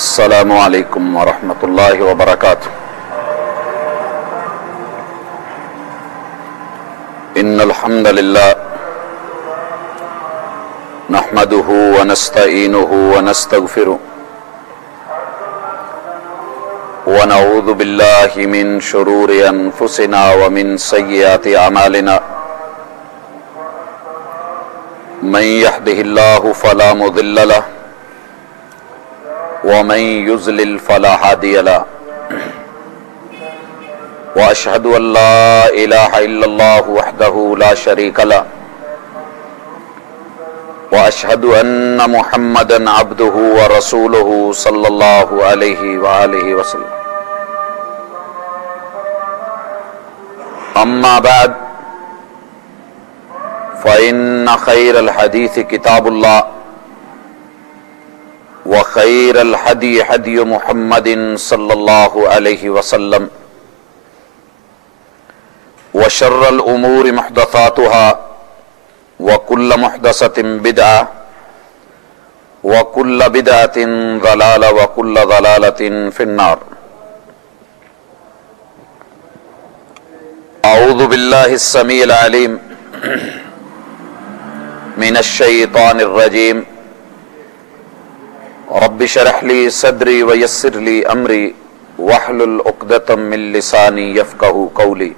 السلام علیکم ورحمۃ اللہ وبرکاتہ۔ ان الحمد للہ نحمده ونستعینه ونستغفره ونعوذ باللہ من شرور انفسنا ومن سیئات اعمالنا من يهده الله فلا مضل له ومن يضلل فلا هادي له واشهد ان لا اله الا الله وحده لا شريك له واشهد ان محمدا عبده ورسوله صلى الله عليه واله وسلم اما بعد فان خير الحديث كتاب الله وخير الهدي هدي محمد صلى الله عليه وسلم وشر الأمور محدثاتها وكل محدثة بدعة وكل بدعة ضلالة وكل ضلالة في النار۔ أعوذ بالله السميع العليم من الشيطان الرجيم۔ رب اشرح لي صدري ويسر لي امري واحلل عقدة من لساني يفقهوا قولي۔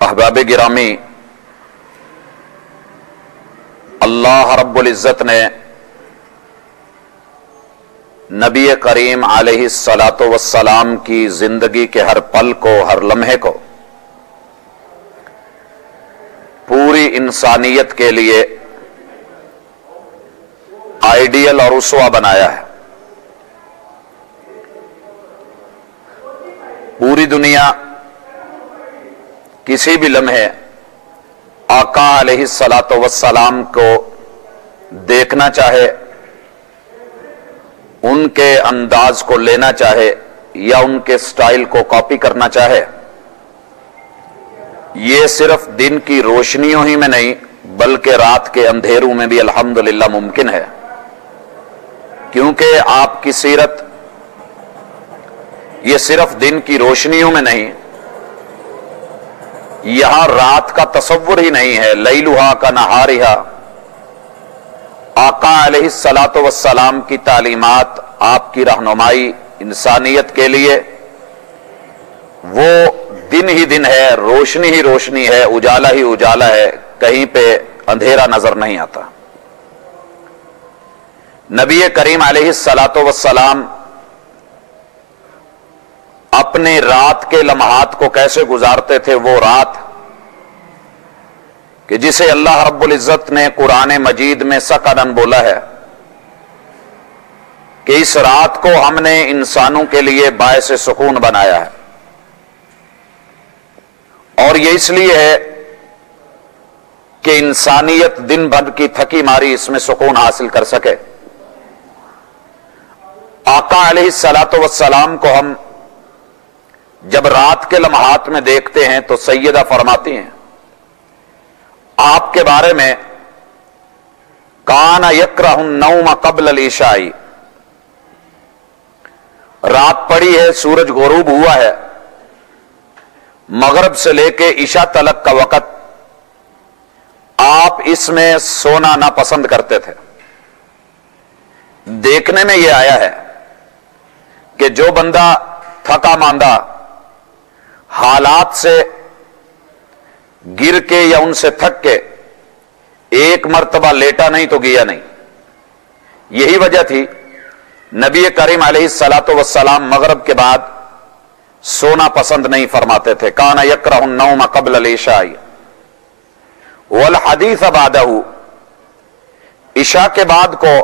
احباب گرامی، اللہ رب العزت نے نبی کریم علیہ الصلاۃ والسلام کی زندگی کے ہر پل کو، ہر لمحے کو پوری انسانیت کے لیے آئیڈیل اور اسوہ بنایا ہے۔ پوری دنیا کسی بھی لمحے آقا علیہ الصلاۃ والسلام کو دیکھنا چاہے، ان کے انداز کو لینا چاہے یا ان کے سٹائل کو کاپی کرنا چاہے، یہ صرف دن کی روشنیوں ہی میں نہیں بلکہ رات کے اندھیروں میں بھی الحمدللہ ممکن ہے، کیونکہ آپ کی سیرت یہ صرف دن کی روشنیوں میں نہیں، یہاں رات کا تصور ہی نہیں ہے، لیلھا کا نہارھا۔ آقا علیہ الصلاۃ والسلام کی تعلیمات، آپ کی رہنمائی انسانیت کے لیے وہ دن ہی دن ہے، روشنی ہی روشنی ہے، اجالا ہی اجالا ہے، کہیں پہ اندھیرا نظر نہیں آتا۔ نبی کریم علیہ الصلاۃ والسلام اپنے رات کے لمحات کو کیسے گزارتے تھے، وہ رات کہ جسے اللہ رب العزت نے قرآن مجید میں سکنن بولا ہے کہ اس رات کو ہم نے انسانوں کے لیے باعث سکون بنایا ہے، اور یہ اس لیے ہے کہ انسانیت دن بھر کی تھکی ماری اس میں سکون حاصل کر سکے۔ آقا علیہ الصلاۃ والسلام کو ہم جب رات کے لمحات میں دیکھتے ہیں تو سیدہ فرماتی ہیں آپ کے بارے میں، کان یکرہ النوم قبل العشاء، رات پڑی ہے، سورج غروب ہوا ہے، مغرب سے لے کے عشاء تلک کا وقت آپ اس میں سونا ناپسند کرتے تھے۔ دیکھنے میں یہ آیا ہے کہ جو بندہ تھکا ماندہ حالات سے گر کے یا ان سے تھک کے ایک مرتبہ لیٹا نہیں تو گیا نہیں۔ یہی وجہ تھی نبی کریم علیہ الصلاۃ والسلام مغرب کے بعد سونا پسند نہیں فرماتے تھے۔ کان یکرہ النوم قبل العشاء والحدیث بعدہ، عشاء کے بعد کو،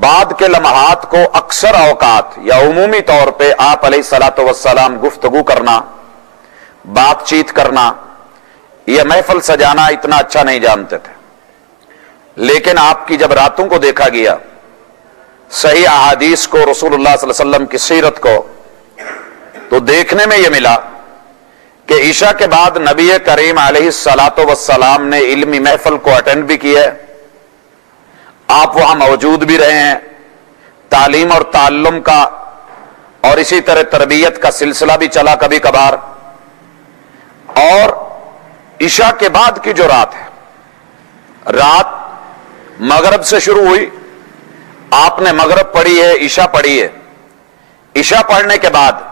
بعد کے لمحات کو اکثر اوقات یا عمومی طور پہ آپ علیہ الصلاۃ والسلام گفتگو کرنا، بات چیت کرنا یا محفل سجانا اتنا اچھا نہیں جانتے تھے، لیکن آپ کی جب راتوں کو دیکھا گیا، صحیح احادیث کو، رسول اللہ صلی اللہ علیہ وسلم کی سیرت کو، تو دیکھنے میں یہ ملا کہ عشاء کے بعد نبی کریم علیہ الصلاۃ والسلام نے علمی محفل کو اٹینڈ بھی کیا ہے آپ وہاں موجود بھی رہے ہیں، تعلیم اور تعلم کا اور اسی طرح تربیت کا سلسلہ بھی چلا کبھی کبھار. اور عشاء کے بعد کی جو رات ہے، رات مغرب سے شروع ہوئی، آپ نے مغرب پڑھی ہے، عشاء پڑھی ہے، عشاء پڑھنے کے بعد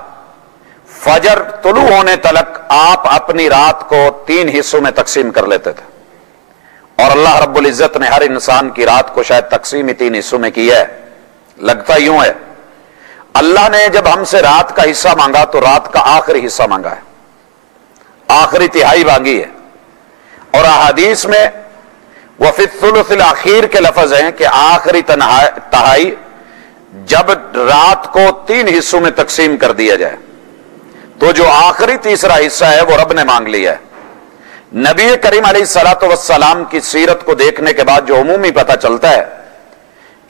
فجر طلوع ہونے تلک آپ اپنی رات کو 3 حصوں میں تقسیم کر لیتے تھے. اور اللہ رب العزت نے ہر انسان کی رات کو شاید تقسیم ہی 3 حصوں میں کیا ہے. لگتا یوں ہے اللہ نے جب ہم سے رات کا حصہ مانگا تو رات کا آخری حصہ مانگا ہے، آخری تہائی مانگی ہے. اور احادیث میں وفی الثلث الاخیر کے لفظ ہیں کہ آخری تہائی جب رات کو 3 حصوں میں تقسیم کر دیا جائے تو جو آخری تیسرا حصہ ہے وہ رب نے مانگ لیا ہے. نبی کریم علیہ الصلوۃ والسلام کی سیرت کو دیکھنے کے بعد جو عمومی پتہ چلتا ہے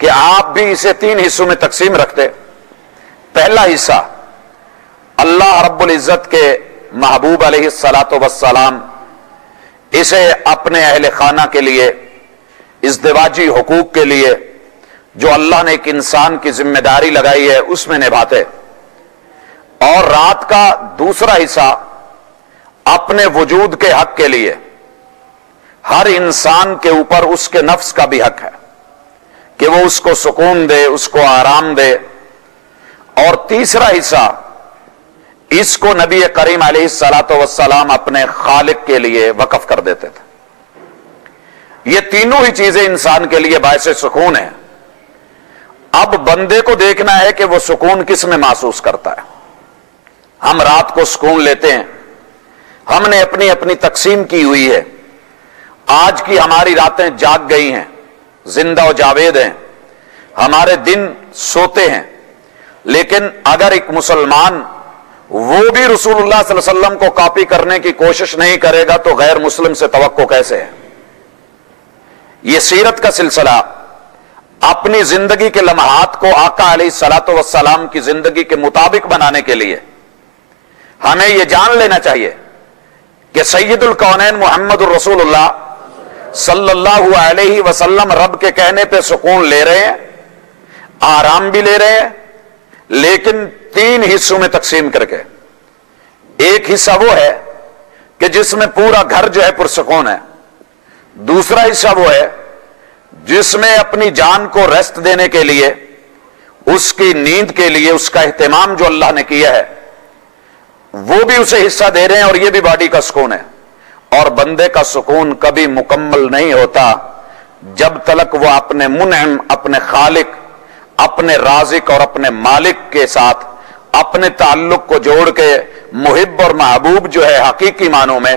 کہ آپ بھی اسے 3 حصوں میں تقسیم رکھتے. پہلا حصہ اللہ رب العزت کے محبوب علیہ الصلوۃ والسلام اسے اپنے اہل خانہ کے لیے، ازدواجی حقوق کے لیے جو اللہ نے ایک انسان کی ذمہ داری لگائی ہے اس میں نبھاتے. اور رات کا دوسرا حصہ اپنے وجود کے حق کے لیے، ہر انسان کے اوپر اس کے نفس کا بھی حق ہے کہ وہ اس کو سکون دے، اس کو آرام دے. اور تیسرا حصہ اس کو نبی کریم علیہ الصلوۃ والسلام اپنے خالق کے لیے وقف کر دیتے تھے. یہ تینوں ہی چیزیں انسان کے لیے باعث سکون ہیں. اب بندے کو دیکھنا ہے کہ وہ سکون کس میں محسوس کرتا ہے. ہم رات کو سکون لیتے ہیں، ہم نے اپنی اپنی تقسیم کی ہوئی ہے. آج کی ہماری راتیں جاگ گئی ہیں، زندہ و جاوید ہیں، ہمارے دن سوتے ہیں. لیکن اگر ایک مسلمان وہ بھی رسول اللہ صلی اللہ علیہ وسلم کو کاپی کرنے کی کوشش نہیں کرے گا تو غیر مسلم سے توقع کیسے ہے؟ یہ سیرت کا سلسلہ اپنی زندگی کے لمحات کو آقا علیہ الصلوۃ والسلام کی زندگی کے مطابق بنانے کے لیے ہمیں یہ جان لینا چاہیے کہ سید الکونین محمد الرسول اللہ صلی اللہ علیہ وسلم رب کے کہنے پہ سکون لے رہے ہیں، آرام بھی لے رہے ہیں، لیکن 3 حصوں میں تقسیم کر کے. ایک حصہ وہ ہے کہ جس میں پورا گھر جو ہے پرسکون ہے. دوسرا حصہ وہ ہے جس میں اپنی جان کو ریسٹ دینے کے لیے، اس کی نیند کے لیے اس کا اہتمام جو اللہ نے کیا ہے وہ بھی اسے حصہ دے رہے ہیں، اور یہ بھی باڈی کا سکون ہے. اور بندے کا سکون کبھی مکمل نہیں ہوتا جب تلک وہ اپنے منعم، اپنے خالق، اپنے رازق اور اپنے مالک کے ساتھ اپنے تعلق کو جوڑ کے محب اور محبوب جو ہے حقیقی معنوں میں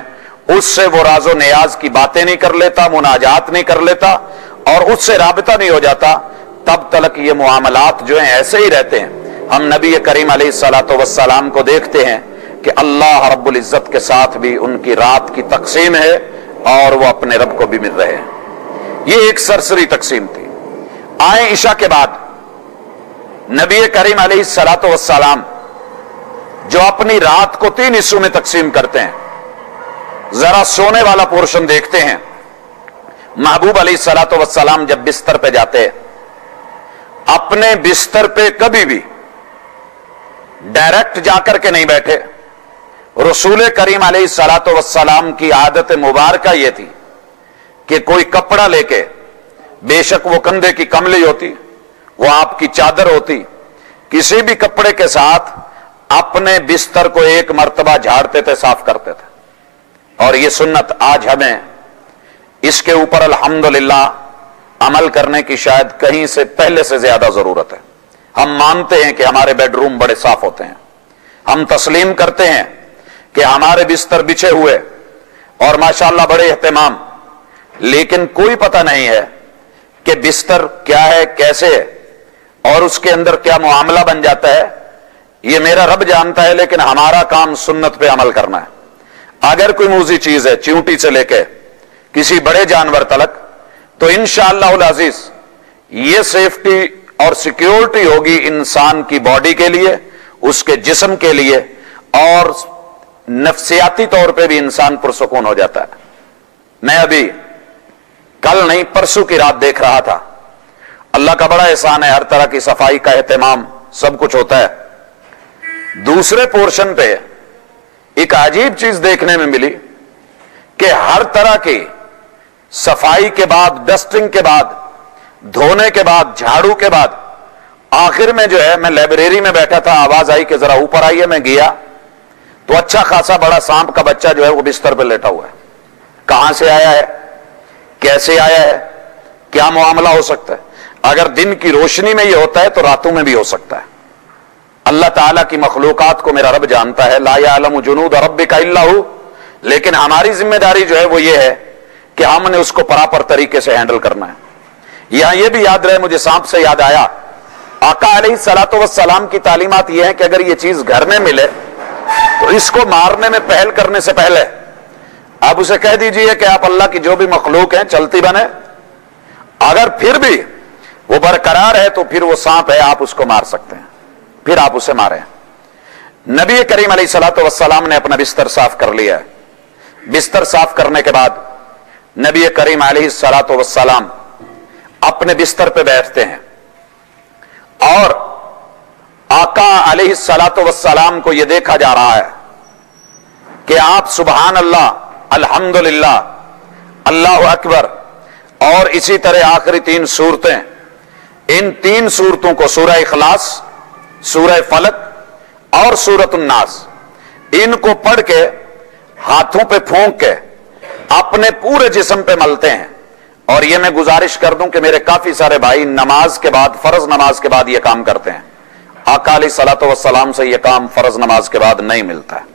اس سے وہ راز و نیاز کی باتیں نہیں کر لیتا، مناجات نہیں کر لیتا اور اس سے رابطہ نہیں ہو جاتا. تب تلک یہ معاملات جو ہیں ایسے ہی رہتے ہیں. ہم نبی کریم علیہ الصلوۃ والسلام کو دیکھتے ہیں کہ اللہ رب العزت کے ساتھ بھی ان کی رات کی تقسیم ہے اور وہ اپنے رب کو بھی مل رہے ہیں. یہ ایک سرسری تقسیم تھی. آئیں عشاء کے بعد نبی کریم علیہ الصلوۃ والسلام جو اپنی رات کو 3 حصوں میں تقسیم کرتے ہیں، ذرا سونے والا پورشن دیکھتے ہیں. محبوب علیہ الصلوۃ والسلام جب بستر پہ جاتے اپنے بستر پہ کبھی بھی ڈائریکٹ جا کر کے نہیں بیٹھے. رسول کریم علیہ الصلوۃ والسلام کی عادت مبارکہ یہ تھی کہ کوئی کپڑا لے کے، بے شک وہ کندھے کی کملی ہوتی، وہ آپ کی چادر ہوتی، کسی بھی کپڑے کے ساتھ اپنے بستر کو 1 مرتبہ جھاڑتے تھے، صاف کرتے تھے. اور یہ سنت آج ہمیں اس کے اوپر الحمدللہ عمل کرنے کی شاید کہیں سے پہلے سے زیادہ ضرورت ہے. ہم مانتے ہیں کہ ہمارے بیڈ روم بڑے صاف ہوتے ہیں، ہم تسلیم کرتے ہیں کہ ہمارے بستر بچھے ہوئے اور ماشاءاللہ بڑے اہتمام، لیکن کوئی پتہ نہیں ہے کہ بستر کیا ہے، کیسے ہے اور اس کے اندر کیا معاملہ بن جاتا ہے. یہ میرا رب جانتا ہے، لیکن ہمارا کام سنت پہ عمل کرنا ہے. اگر کوئی موذی چیز ہے، چیونٹی سے لے کے کسی بڑے جانور تلک، تو انشاءاللہ العزیز یہ سیفٹی اور سیکیورٹی ہوگی انسان کی باڈی کے لیے، اس کے جسم کے لیے، اور نفسیاتی طور پہ بھی انسان پرسکون ہو جاتا ہے. میں ابھی کل نہیں پرسوں کی رات دیکھ رہا تھا اللہ کا بڑا احسان ہے, ہر طرح کی صفائی کا اہتمام سب کچھ ہوتا ہے. دوسرے پورشن پہ ایک عجیب چیز دیکھنے میں ملی کہ ہر طرح کی صفائی کے بعد, ڈسٹنگ کے بعد, دھونے کے بعد, جھاڑو کے بعد, آخر میں جو ہے, میں لائبریری میں بیٹھا تھا, آواز آئی کہ ذرا اوپر آئیے. میں گیا تو اچھا خاصا بڑا سانپ کا بچہ جو ہے وہ بستر پہ لیٹا ہوا ہے. کہاں سے آیا ہے, کیسے آیا ہے, کیا معاملہ ہو سکتا ہے؟ اگر دن کی روشنی میں یہ ہوتا ہے تو راتوں میں بھی ہو سکتا ہے. اللہ تعالیٰ کی مخلوقات کو میرا رب جانتا ہے. لا یعلم جنود ربک الا ہو. لیکن ہماری ذمہ داری جو ہے وہ یہ ہے کہ ہم نے اس کو پراپر طریقے سے ہینڈل کرنا ہے. یہاں یہ بھی یاد رہے, مجھے سانپ سے یاد آیا, آقا علیہ الصلوۃ والسلام کی تعلیمات یہ ہیں کہ اگر یہ چیز گھر میں ملے تو اس کو مارنے میں پہل کرنے سے پہلے آپ اسے کہہ دیجئے کہ آپ اللہ کی جو بھی مخلوق ہیں چلتی بنے. اگر پھر بھی وہ برقرار ہے تو پھر وہ سانپ ہے, آپ اس کو مار سکتے ہیں, پھر آپ اسے ماریں. نبی کریم علیہ الصلوۃ والسلام نے اپنا بستر صاف کر لیا ہے. بستر صاف کرنے کے بعد نبی کریم علیہ الصلوۃ والسلام اپنے بستر پہ بیٹھتے ہیں اور آقا علیہ الصلوۃ والسلام کو یہ دیکھا جا رہا ہے کہ آپ سبحان اللہ, الحمدللہ, اللہ اکبر اور اسی طرح آخری 3 سورتیں, ان 3 سورتوں کو سورہ اخلاص, سورہ فلق اور سورۃ الناس, ان کو پڑھ کے ہاتھوں پہ پھونک کے اپنے پورے جسم پہ ملتے ہیں. اور یہ میں گزارش کر دوں کہ میرے کافی سارے بھائی نماز کے بعد, فرض نماز کے بعد یہ کام کرتے ہیں. آقا علیہ الصلوۃ والسلام سے یہ کام فرض نماز کے بعد نہیں ملتا ہے,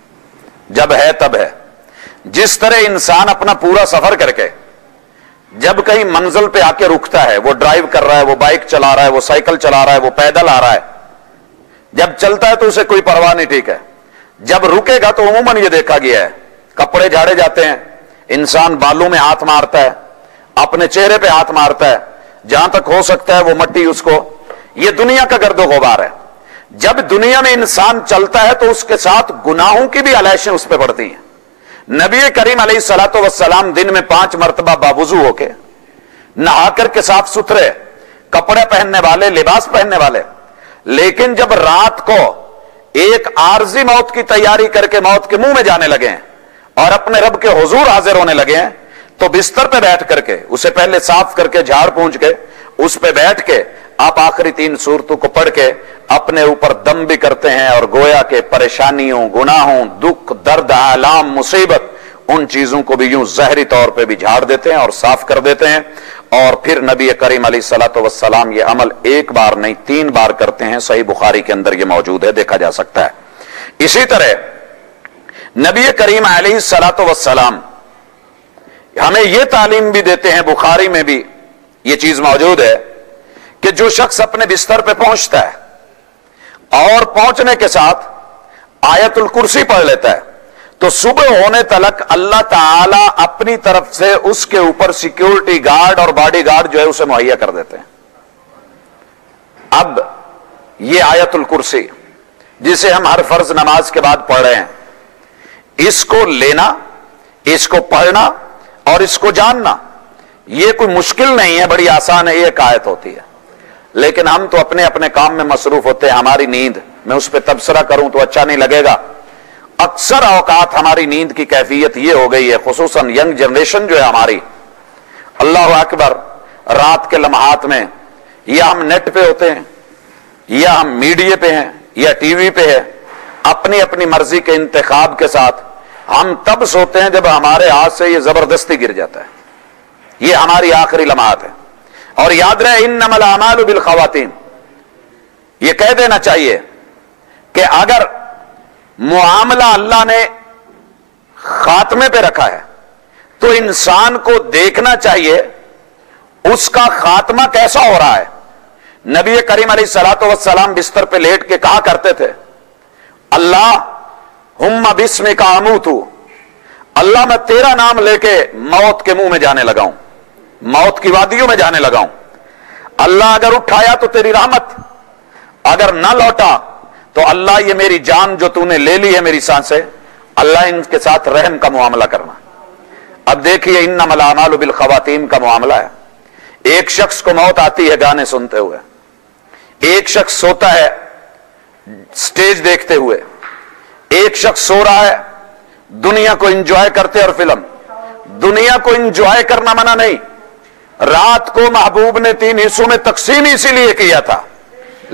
جب ہے تب ہے. جس طرح انسان اپنا پورا سفر کر کے جب کہیں منزل پہ آ کے رکتا ہے, وہ ڈرائیو کر رہا ہے, وہ بائک چلا رہا ہے, وہ سائیکل چلا رہا ہے, وہ پیدل آ رہا ہے, جب چلتا ہے تو اسے کوئی پرواہ نہیں, ٹھیک ہے. جب رکے گا تو عموماً یہ دیکھا گیا ہے کپڑے جھاڑے جاتے ہیں, انسان بالوں میں ہاتھ مارتا ہے, اپنے چہرے پہ ہاتھ مارتا ہے, جہاں تک ہو سکتا ہے وہ مٹی اس کو, یہ دنیا کا گرد و غبار ہے. جب دنیا میں انسان چلتا ہے تو اس کے ساتھ گناہوں کی بھی علائشیں اس پہ پڑتی ہیں. نبی کریم علیہ الصلوۃ والسلام دن میں 5 مرتبہ باوضو ہو کے, نہا کر کے صاف ستھرے کپڑے پہننے والے, لباس پہننے والے, لیکن جب رات کو ایک عارضی موت کی تیاری کر کے موت کے منہ میں جانے لگے ہیں اور اپنے رب کے حضور حاضر ہونے لگے ہیں, تو بستر پہ بیٹھ کر کے, اسے پہلے صاف کر کے, جھاڑ پونچھ کے, اس پہ بیٹھ کے آپ آخری 3 سورتوں کو پڑھ کے اپنے اوپر دم بھی کرتے ہیں, اور گویا کہ پریشانیوں, گناہوں, دکھ, درد, آلام, مصیبت, ان چیزوں کو بھی یوں ظاہری طور پہ بھی جھاڑ دیتے ہیں اور صاف کر دیتے ہیں. اور پھر نبی کریم علیہ الصلوۃ والسلام یہ عمل 1 بار نہیں 3 بار کرتے ہیں. صحیح بخاری کے اندر یہ موجود ہے, دیکھا جا سکتا ہے. اسی طرح نبی کریم علیہ الصلوۃ والسلام ہمیں یہ تعلیم بھی دیتے ہیں, بخاری میں بھی یہ چیز موجود ہے کہ جو شخص اپنے بستر پہ پہنچتا ہے اور پہنچنے کے ساتھ آیت الکرسی پڑھ لیتا ہے تو صبح ہونے تلک اللہ تعالی اپنی طرف سے اس کے اوپر سیکیورٹی گارڈ اور باڈی گارڈ جو ہے اسے مہیا کر دیتے ہیں. اب یہ آیت الکرسی جسے ہم ہر فرض نماز کے بعد پڑھ رہے ہیں, اس کو لینا, اس کو پڑھنا اور اس کو جاننا یہ کوئی مشکل نہیں ہے, بڑی آسان ہے. یہ ایک آیت ہوتی ہے, لیکن ہم تو اپنے اپنے کام میں مصروف ہوتے ہیں. ہماری نیند, میں اس پہ تبصرہ کروں تو اچھا نہیں لگے گا, اکثر اوقات ہماری نیند کی کیفیت یہ ہو گئی ہے, خصوصاً ینگ جنریشن جو ہے ہماری, اللہ اکبر, رات کے لمحات میں یا ہم نیٹ پہ ہوتے ہیں یا ہم میڈیا پہ ہیں یا ٹی وی پہ ہے, اپنی اپنی مرضی کے انتخاب کے ساتھ ہم تب سوتے ہیں جب ہمارے ہاتھ سے یہ زبردستی گر جاتا ہے. یہ ہماری آخری لمحات ہے. اور یاد رہے انما الاعمال بالخواتیم, یہ کہہ دینا چاہیے کہ اگر معاملہ اللہ نے خاتمے پہ رکھا ہے تو انسان کو دیکھنا چاہیے اس کا خاتمہ کیسا ہو رہا ہے. نبی کریم علیہ الصلوۃ والسلام بستر پہ لیٹ کے کہا کرتے تھے, اللہ ہم بسمک اموت, اللہ میں تیرا نام لے کے موت کے منہ میں جانے لگا ہوں, موت کی وادیوں میں جانے لگا ہوں. اللہ اگر اٹھایا تو تیری رحمت, اگر نہ لوٹا تو اللہ یہ میری جان جو تو نے لے لی ہے میری سانسیں, اللہ ان کے ساتھ رحم کا معاملہ کرنا. اب دیکھیے انما الاعمال بالخواتیم کا معاملہ ہے. एक शख्स को मौत आती है गाने सुनते हुए, एक शख्स सोता है स्टेज देखते हुए, एक शख्स सो रहा है दुनिया को एंजॉय करते और फिल्म। दुनिया को एंजॉय करना मना नहीं, रात को महबूब ने 3 हिस्सों में तकसीम इसीलिए किया था,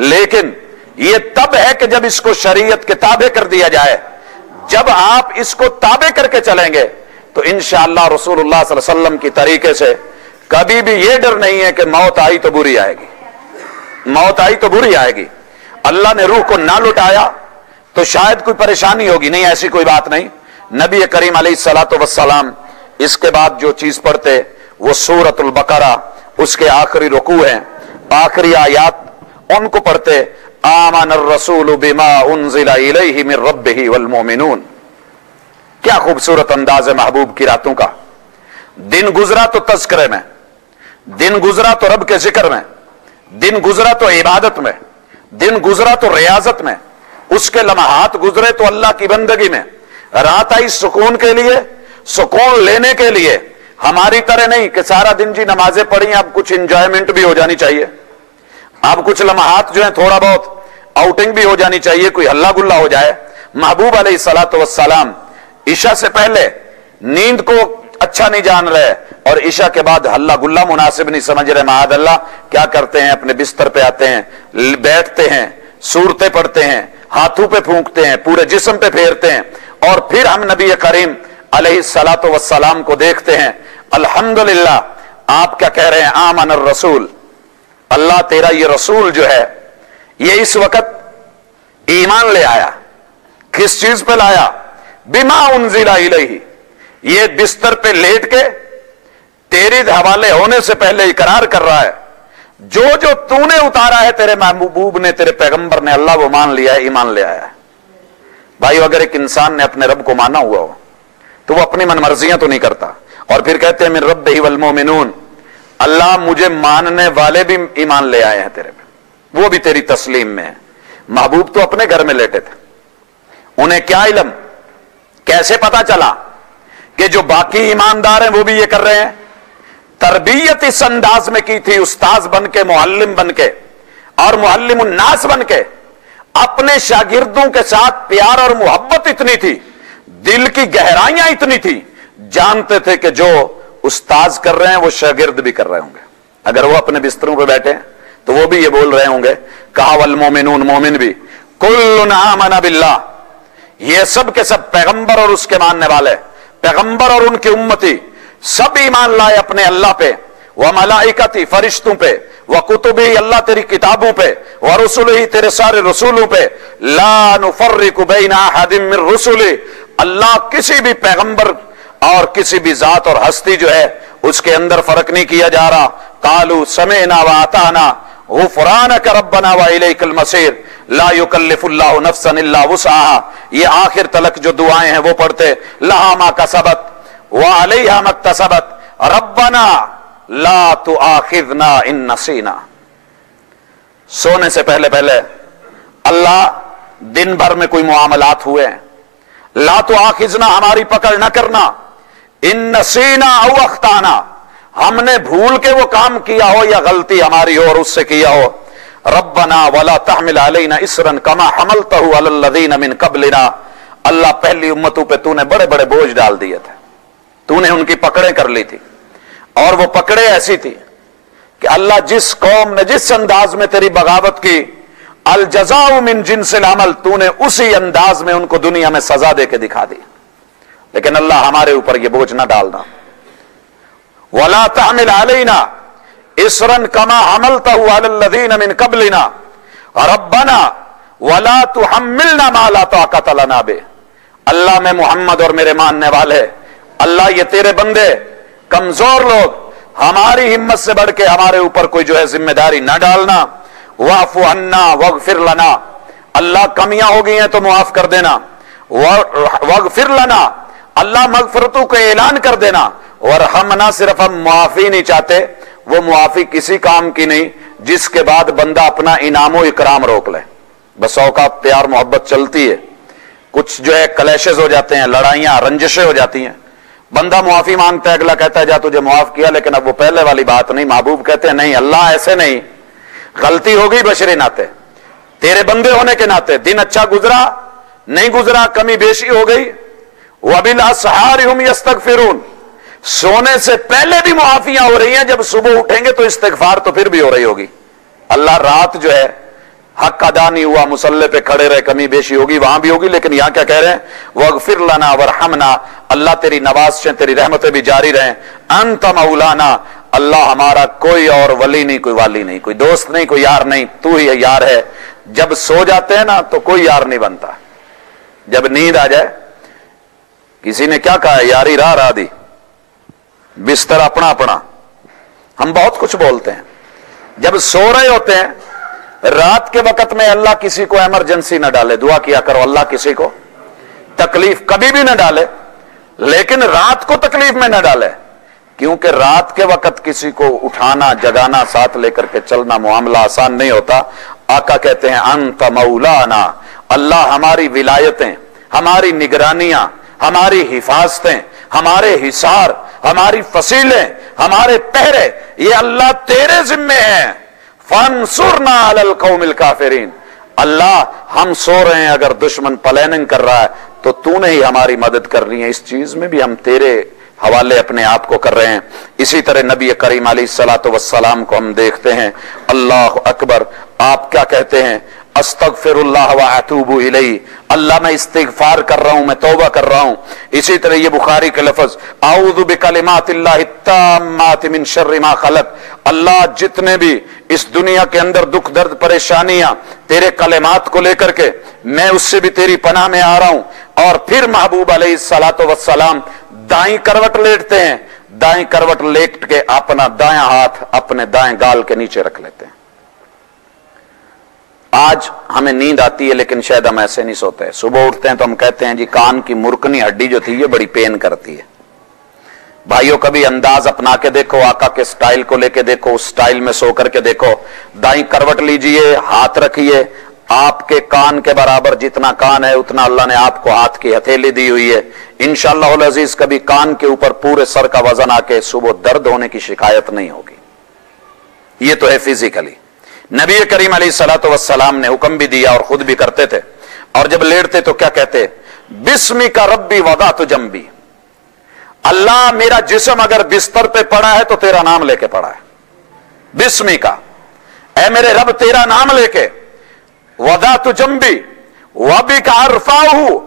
लेकिन यह तब है कि जब इसको शरीयत के ताबे कर दिया जाए। जब आप इसको ताबे करके चलेंगे तो इंशाअल्लाह रसूलुल्लाह सल्लल्लाहु अलैहि वसल्लम की तरीके से कभी भी यह डर नहीं है कि मौत आई तो बुरी आएगी, मौत आई तो बुरी आएगी। अल्लाह ने रूह को ना लुटाया तो शायद कोई परेशानी होगी, नहीं ऐसी कोई बात नहीं। नबी करीम अलैहिस्सलातु वस्सलाम इसके बाद जो चीज पढ़ते वो सूरतुल बकरा, उसके आखिरी रुकू है, आखिरी आयात उनको पढ़ते, आमनर रसूलु बिमा उन्जिला इलैहि मिर रब्बिहि वल मोमिनून। क्या खूबसूरत अंदाज है महबूब की रातों का। दिन गुजरा तो तज़किरे में, दिन गुजरा तो रब के जिक्र में, दिन गुजरा तो इबादत में, दिन गुजरा तो रियाजत में, उसके लम्हात गुजरे तो अल्लाह की बंदगी में। रात आई सुकून के लिए, सुकून लेने के लिए, हमारी तरह नहीं कि सारा दिन जी नमाजें पढ़ी, अब कुछ इंजॉयमेंट भी हो जानी चाहिए, अब कुछ लम्हात जो है थोड़ा बहुत आउटिंग भी हो जानी चाहिए, कोई हल्ला गुल्ला हो जाए। महबूब अलैहिस्सलातु वस्सलाम ईशा से पहले नींद को अच्छा नहीं जान रहे और ईशा के बाद हल्ला गुल्ला मुनासिब नहीं समझ रहे। माअल्लाह क्या करते हैं, अपने बिस्तर पे आते हैं, बैठते हैं, सूरतें पढ़ते हैं, हाथों पे फूंकते हैं, पूरे जिस्म पे फेरते हैं, और फिर हम नबी करीम अलैहिस्सलातु वस्सलाम को देखते हैं। अल्हम्दुलिल्लाह, आप क्या कह रहे हैं, आमन रसूल, अल्लाह तेरा ये रसूल जो है ये इस वक्त ईमान ले आया। किस चीज पे लाया, बिमा उन्जिला इलैहि, ये बिस्तर पे लेट के तेरे हवाले होने से पहले इकरार कर रहा है, जो जो तूने उतारा है तेरे महबूब ने, तेरे पैगंबर ने, अल्लाह वो मान लिया है, ईमान ले आया है। भाई अगर एक इंसान ने अपने रब को माना हुआ हो तो वो अपनी मनमर्जियां तो नहीं करता, और फिर कहते हैं मिन रब्बिहि वल मोमिनून, अल्लाह मुझे मानने वाले भी ईमान ले आए हैं तेरे पे, वो भी तेरी तस्लीम में है। महबूब तो अपने घर में लेटे थे, उन्हें क्या इल्म, कैसे पता चला कि जो बाकी ईमानदार हैं वो भी ये कर रहे हैं। तरबियत इस अंदाज में की थी, उस्ताज बन के, मुअल्लिम बन के और मुअल्लिमुन नास बन के। अपने शागिर्दों के साथ प्यार और मोहब्बत इतनी थी, दिल की गहराइयां इतनी थी, जानते थे कि जो उस्ताज कर रहे हैं वो शागिर्द भी कर रहे होंगे। अगर वो अपने बिस्तरों पे बैठे तो वो भी ये बोल रहे होंगे, कहा वल मोमिनून, मोमिन भी, कुल्लुन आमना बिल्लाह, ये सब के सब पैगंबर और उसके मानने वाले, पैगंबर और उनकी उम्मती सब ईमान लाए अपने अल्लाह पे, व मलाइकती, फरिश्तों पे, व कुतुबी, अल्लाह तेरी किताबों पे, व रुसुलिही, तेरे सारे रसूलों पे, ला नुफर्रिकु बैना अहदिम मिन रुसुली, अल्लाह किसी भी पैगंबर और किसी भी जात और हस्ती जो है उसके अंदर फर्क नहीं किया जा रहा। कालू समेना व अताना गुफरानक रब्बना व इलैकल मसीर, ला युकल्लिफुल्लाहु नफ्सन इल्ला वुसअहा, ये आखिर तलक जो दुआएं हैं वो पढ़ते, लहा मा कसबत व अलैहा मक्तसबत, रब्बना ला तुआखिज़ना इन नसीना। सोने से पहले पहले अल्लाह दिन भर में कोई मुआमलात हुए, ला तुआखिज़ना, हमारी पकड़ न करना, इन नसीना औ अख्ताना, हमने भूल के वो काम किया हो या गलती हमारी हो और उससे किया हो। रब्बना वला तहमिल अलैना इसरन कमा हमलतहु अलल लज़ीना मिन क़ब्लिना, अल्लाह पहली उम्मतों पे तूने बड़े बड़े बोझ डाल दिए थे, तूने उनकी पकड़ें कर ली थी, और वो पकड़े ऐसी थी कि अल्लाह जिस कौम ने जिस अंदाज में तेरी बगावत की, अल जज़ाउ मिन जिनसिल अमल, तूने उसी अंदाज में उनको दुनिया में सजा दे के दिखा दी। लेकिन अल्लाह हमारे ऊपर ये बोझ ना डालना, वला तहमिल अलैना इसरन कमा हमलतहु अलल लज़ीना मिन क़ब्लिना, रब्बना वला तुहम्मिलना मा ला ताक़त लना बि, अल्लाह में मोहम्मद और मेरे मानने वाले, अल्लाह ये तेरे बंदे कमजोर लोग, हमारी हिम्मत से बढ़ के हमारे ऊपर कोई जो है जिम्मेदारी ना डालना। वाफ़ु अन्ना वग़फिर लना, अल्लाह कमियां हो गई हैं तो मुआफ कर देना, वग़फिर लना, अल्लाह मग़फ़िरतों का ऐलान कर देना। और हम ना सिर्फ हम मुआफी नहीं चाहते, वो मुआफी किसी काम की नहीं जिसके बाद बंदा अपना इनामो इकराम रोक ले। बस औकात प्यार मोहब्बत चलती है, कुछ जो है क्लैशेस हो जाते हैं, लड़ाइयां रंजिशें हो जाती हैं, बंदा मुआफी मांगता है, अगला कहता है जा तुझे मुआफ किया, लेकिन अब वो पहले वाली बात नहीं। महबूब कहते हैं नहीं, अल्लाह ऐसे नहीं, गलती हो गई बशरे नाते, तेरे बंदे होने के नाते, दिन अच्छा गुजरा नहीं गुजरा, कमी बेशी हो गई, वबिल असहार हुम यस्तगफिरून, सोने से पहले भी मुआफियां हो रही हैं, जब सुबह उठेंगे तो इस्तिगफार तो फिर भी हो रही होगी। अल्लाह रात जो है हक अदा नहीं हुआ, मुसल्ले पे खड़े रहे, कमी बेशी होगी, वहां भी होगी, लेकिन यहां क्या कह रहे हैं, वगफिर लना वरहमना, अल्लाह तेरी नवाज़ें तेरी रहमतें भी जारी रहें, अंत मौलाना, अल्लाह हमारा कोई और वली नहीं, कोई वाली नहीं, कोई दोस्त नहीं, कोई यार नहीं, तू ही यार है। जब सो जाते हैं ना तो कोई यार नहीं बनता, जब नींद आ जाए, किसी ने क्या कहा है, यारी राह दी, बिस्तर अपना अपना, हम बहुत कुछ बोलते हैं। जब सो रहे होते हैं रात के वक्त में, अल्लाह किसी को इमरजेंसी न डाले, दुआ किया करो अल्लाह किसी को तकलीफ कभी भी न डाले, लेकिन रात को तकलीफ में न डाले, क्योंकि रात के वक्त किसी को उठाना, जगाना, साथ लेकर के चलना मामला आसान नहीं होता। आका कहते हैं अंत मौलाना, अल्लाह हमारी विलायतें, हमारी निगरानियां, हमारी हिफाजतें, हमारे हिसार, हमारी फसीलें, हमारे पहरे, ये अल्लाह तेरे जिम्मे हैं। फंसुरना अलल कौमिल काफिरीन, अल्लाह हम सो रहे हैं, अगर दुश्मन प्लानिंग कर रहा है तो तूने ही हमारी मदद करनी है, इस चीज में भी हम तेरे हवाले अपने आप को कर रहे हैं। इसी तरह नबी करीम अलैहिस्सलातु वस्सलाम को हम देखते हैं, अल्लाह अकबर, आप क्या कहते हैं, अस्तगफिरुल्लाह व अतूबु इलैहि, अल्लाह मैं इस्तिगफार कर रहा हूं, मैं तौबा कर रहा हूं। इसी तरह ये बुखारी के लफ्ज, आऊज़ु बिकलिमातिल्लाहि ताम्माति मिन शर्रि मा खलक, अल्लाह जितने भी इस दुनिया के अंदर दुख दर्द परेशानियां तेरे कलिमात को लेकर के, मैं उससे भी तेरी पनाह में आ रहा हूं। और फिर महबूब अलैहिस्सलातु वस्सलाम दाईं करवट लेटते हैं, दाईं करवट लेट के अपना दायां हाथ अपने दाएं गाल के नीचे रख लेते हैं। आज हमें नींद आती है, लेकिन शायद हम ऐसे नहीं सोते। सुबह उठते हैं तो हम कहते हैं जी कान की मुर्कनी हड्डी जो थी ये बड़ी पेन करती है। भाइयों कभी अंदाज अपना के देखो, आका के स्टाइल को लेके देखो, उस स्टाइल में सो करके देखो। दाईं करवट लीजिए, हाथ रखिए, आपके कान के बराबर जितना कान है उतना अल्लाह ने आपको हाथ की हथेली दी हुई है। इंशाअल्लाह अजीज कभी कान के ऊपर पूरे सर का वजन आके सुबह दर्द होने की शिकायत नहीं होगी। ये तो है फिजिकली। नबी करीम अलैहिस्सलातु वस्सलाम ने हुक्म भी दिया और खुद भी करते थे, और जब लेटते तो क्या कहते, बिस्मिका रब्बी वदातु जंबी, अल्लाह मेरा जिस्म अगर बिस्तर पे पड़ा है तो तेरा नाम लेके पड़ा है, बिस्मिका, ऐ मेरे रब तेरा नाम लेके, वदातु जंबी वबिका अरफाहु,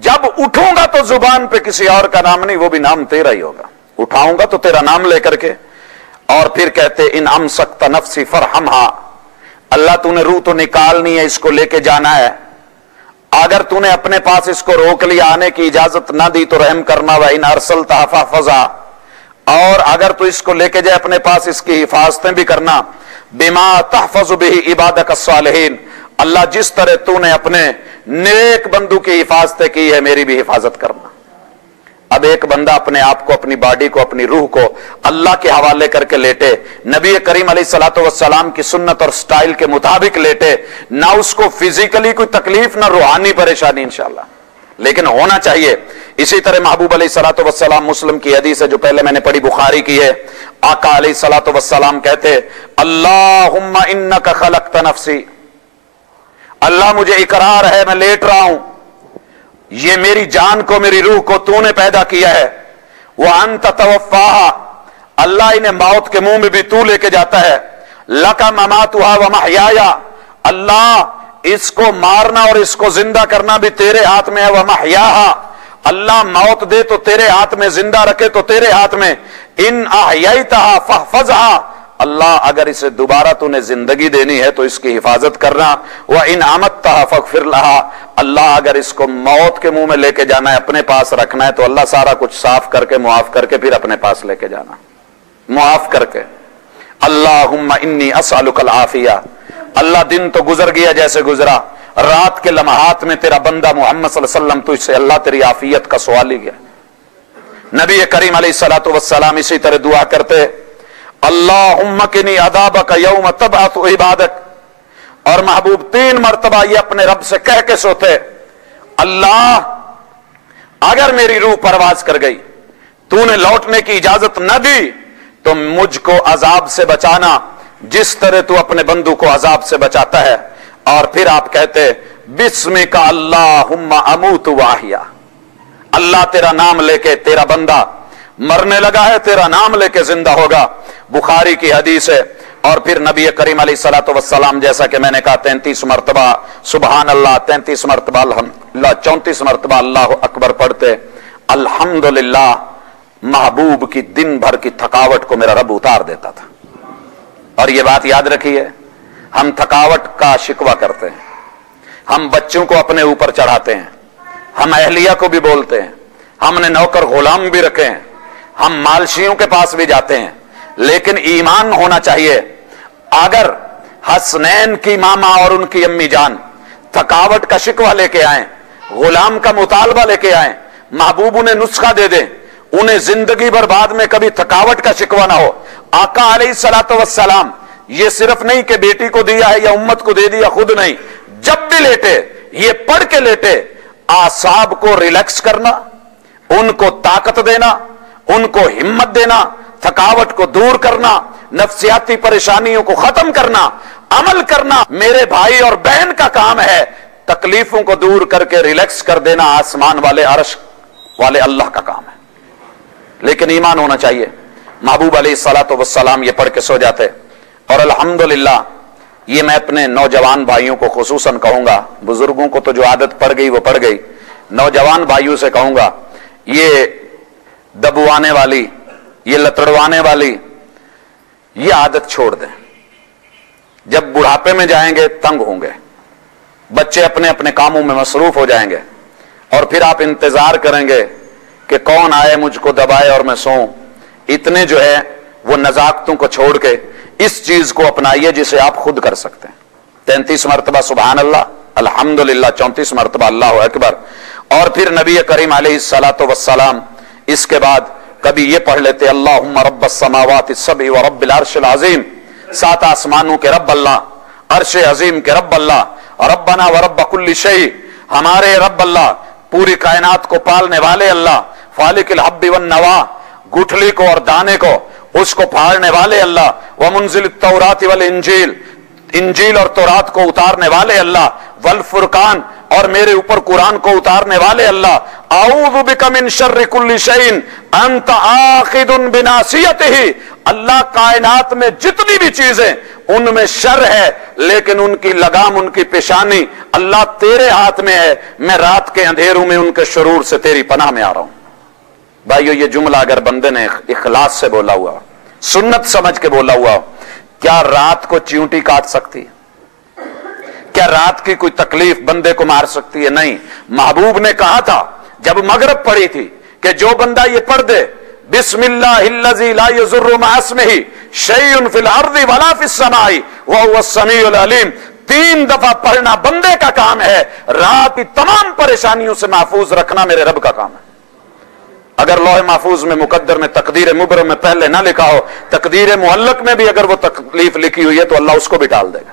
जब उठूंगा तो जुबान पे किसी और का नाम नहीं, वो भी नाम तेरा ही होगा, उठाऊंगा तो तेरा नाम लेकर के। और फिर कहते इन अमसकता नफ्सी फरहमहा, अल्लाह तूने रूह तो निकालनी है, इसको लेके जाना है, अगर तूने अपने पास इसको रोक लिया, आने की इजाजत ना दी तो रहम करना, व इन अरसलता फज़ा, और अगर तू इसको लेके जाए अपने पास इसकी हिफाजतें भी करना, बिमा तहफ़ज़ु बिही इबादक अस्सालिहीन, अल्लाह जिस तरह तूने अपने नेक बंदू की हिफाजतें की है मेरी भी हिफाजत करना। अब एक बंदा अपने आप को, अपनी बॉडी को, अपनी रूह को अल्लाह के हवाले करके लेटे, नबी करीम अलैहिस्सलातु वस्सलाम की सुन्नत और स्टाइल के मुताबिक लेटे, ना उसको फिजिकली कोई तकलीफ ना रूहानी परेशानी इंशाअल्लाह, लेकिन होना चाहिए। इसी तरह महबूब अलैहिस्सलातु वस्सलाम, मुस्लिम की हदीस है जो पहले मैंने पढ़ी, बुखारी की है, आका अलैहिस्सलातु वस्सलाम कहते, अल्लाहुम्मा इन्नका खलक़्ता नफ्सी, अल्लाह मुझे इकरार है मैं लेट रहा हूं, ये मेरी जान को, मेरी रूह को तूने पैदा किया है, वह अंत तवफ़्फ़ाहा, अल्लाह इन्हें मौत के मुंह में भी तू लेके जाता है, लका ममातुहा व महयाया, अल्लाह इसको मारना और इसको जिंदा करना भी तेरे हाथ में है, व महयाहा, अल्लाह मौत दे तो तेरे हाथ में, जिंदा रखे तो तेरे हाथ में, इन अहयैतहा फहफ़ज़हा, अल्लाह अगर इसे दोबारा तूने जिंदगी देनी है तो इसकी हिफाजत करना, व इन आमत्तहा फग़फ़िर लहा, अल्लाह अगर इसको मौत के मुंह में लेके जाना है, अपने पास रखना है, तो अल्लाह सारा कुछ साफ करके मुआफ करके फिर अपने पास लेके जाना, मुआफ करके। अल्लाहुम्मा इन्नी असअलुकल आफिया, अल्लाह दिन तो गुजर गया जैसे गुजरा, रात के लम्हात में तेरा बंदा मोहम्मद सल्लल्लाहु अलैहि वसल्लम तुझसे अल्लाह तेरी आफियत का सवाल ही गया। नबी करीम अलैहिस्सलातु वस्सलाम इसी तरह दुआ करते, अल्लाहुम्मा किनी अदाबका यौम तबअतु इबादक, और महबूब 3 मरतबा ये अपने रब से कह के सोते, अल्लाह अगर मेरी रूह परवाज कर गई तूने लौटने की इजाजत न दी तो मुझको अजाब से बचाना जिस तरह तू अपने बंधु को अजाब से बचाता है। और फिर आप कहते बिस्मिका अल्लाहुम्मा अमूतु वाहिया, अल्लाह तेरा नाम लेके तेरा बंदा मरने लगा है, तेरा नाम लेके जिंदा होगा। बुखारी की हदीस है। और फिर नबी करीम अलैहिस्सलातु वस्सलाम जैसा कि मैंने कहा 33 मरतबा सुबहान अल्लाह, 33 मरतबा अल्हम्दुलिल्लाह, 34 मरतबा अल्लाह अकबर पढ़ते। अल्हम्दुलिल्लाह, महबूब की दिन भर की थकावट को मेरा रब उतार देता था। और ये बात याद रखिए, हम थकावट का शिकवा करते हैं, हम बच्चों को अपने ऊपर चढ़ाते हैं, हम अहलिया को भी बोलते हैं, हमने नौकर गुलाम भी रखे हैं, हम मालशियों के पास भी जाते हैं, लेकिन ईमान होना चाहिए। अगर हसनैन की मामा और उनकी अम्मी जान थकावट का शिकवा लेके आए, गुलाम का मुतालबा लेके आए, महबूब उन्हें नुस्खा दे दे, उन्हें जिंदगी भर बाद में कभी थकावट का शिकवा ना हो। आका अलैहिस्सलातु वस्सलाम ये सिर्फ नहीं कि बेटी को दिया है या उम्मत को दे दिया, खुद नहीं, जब भी लेटे ये पढ़ के लेटे, आसाब को रिलैक्स करना, उनको ताकत देना, उनको हिम्मत देना, थकावट को दूर करना, नफ्सियाती परेशानियों को खत्म करना, अमल करना मेरे भाई और बहन का काम है। तकलीफों को दूर करके रिलैक्स कर देना आसमान वाले अर्श वाले अल्लाह का काम है। लेकिन ईमान होना चाहिए। महबूब अलैहिस्सलातु वस्सलाम ये पढ़ के सो जाते। और अल्हम्दुलिल्लाह, ये मैं अपने नौजवान भाइयों को खुसूसन कहूंगा, बुजुर्गों को तो जो आदत पड़ गई वो पड़ गई, नौजवान भाइयों से कहूंगा ये दबवाने वाली, ये लतड़वाने वाली ये आदत छोड़ दें। जब बुढ़ापे में जाएंगे तंग होंगे, बच्चे अपने अपने कामों में मसरूफ हो जाएंगे और फिर आप इंतजार करेंगे कि कौन आए मुझको दबाए और मैं सोऊं। इतने जो है वो नजाकतों को छोड़ के इस चीज को अपनाइए जिसे आप खुद कर सकते हैं। 33 मरतबा सुभान अल्लाह, अल्हम्दुलिल्लाह, 34 मरतबा अल्लाहु अकबर। और फिर नबी करीम अलैहिस्सलातु वस्सलाम इसके बाद कभी ये पढ़ लेते अल्लाहुम्मा रब्बस समावाति सब'i व रब्बिल अर्शिल अज़ीम, 7 आसमानों के रब अल्लाह, अर्श अजीम के रब अल्लाह, रब्बना व रब्ब कुल्ली शै, हमारे रब अल्लाह, पूरी कायनात को पालने वाले अल्लाह, फालिकिल हब्बि वन नवा, गुठली को और दाने को उसको फाड़ने वाले अल्लाह, व मुनजिल तौरात वल इंजील, इंजील और तौरात को उतारने वाले अल्लाह, वल फुरकान, और मेरे ऊपर कुरान को उतारने वाले अल्लाह, आऊज़ु बिका मिन शर्रि कुल्ली शैइन अंत आखिदुन बिनासियतिही, अल्लाह कायनात में जितनी भी चीजें उनमें शर है लेकिन उनकी लगाम, उनकी पेशानी अल्लाह तेरे हाथ में है, मैं रात के अंधेरों में उनके शरूर से तेरी पनाह में आ रहा हूं। भाइयों, ये जुमला अगर बंदे ने इखलास से बोला हुआ, सुन्नत समझ के बोला हुआ, क्या रात को चींटी काट सकती है? क्या रात की कोई तकलीफ बंदे को मार सकती है? नहीं। महबूब ने कहा था जब मगरिब पड़ी थी कि जो बंदा ये पढ़ दे बिस्मिल्लाहिल्लज़ी ला यज़ुर्रु मअ इस्मिही शैउन फिल अर्ज़ि वला फिस समाई व हुवस समीउल अलीम, 3 दफा पढ़ना बंदे का काम है। रात की तमाम परेशानियों से महफूज रखना मेरे रब का काम है। अगर लौह महफूज में मुकद्दर में तकदीर मुबरम में पहले ना लिखा हो, तकदीर मुअल्लक में भी अगर वो तकलीफ लिखी हुई है तो अल्लाह उसको भी टाल देगा।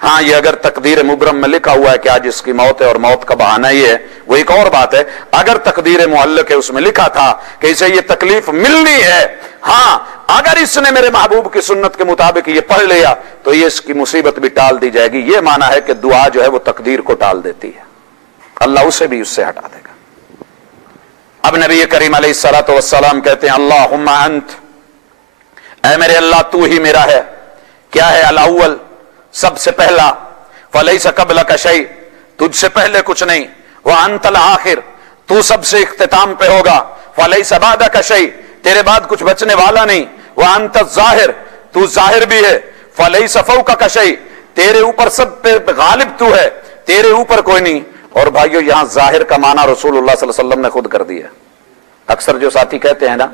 हाँ, ये अगर तकदीर मुबरम में लिखा हुआ है कि आज इसकी मौत है और मौत का बहाना ही है, वो एक और बात है। अगर तकदीर मुअल्लक है, उसमें लिखा था कि इसे ये तकलीफ मिलनी है, हाँ, अगर इसने मेरे महबूब की सुन्नत के मुताबिक ये पढ़ लिया तो ये इसकी मुसीबत भी टाल दी जाएगी। ये माना है कि दुआ जो है वो तकदीर को टाल देती है, अल्लाह उसे भी उससे हटा देगा। अब नबी करीम अलैहिस्सलातु वस्सलाम कहते हैं अल्लाहुम्मा अंत, ऐ मेरे अल्लाह तू ही मेरा है। क्या है? अल अव्वल, सबसे पहला, फलैसा कबलका शै, तुझसे पहले कुछ नहीं, व अंतल आखिर, तू सबसे इख्तिताम पे होगा, फलैसा बादका शै, तेरे बाद कुछ बचने वाला नहीं, व अंत जाहिर, तू जाहिर भी है, फलैसा फौका शै, तेरे ऊपर सब पे गालिब तू है, तेरे ऊपर कोई नहीं। और भाइयों, यहां जाहिर का माना रसूलुल्लाह सल्लल्लाहु अलैहि वसल्लम ने खुद कर दिया। अक्सर जो साथी कहते हैं ना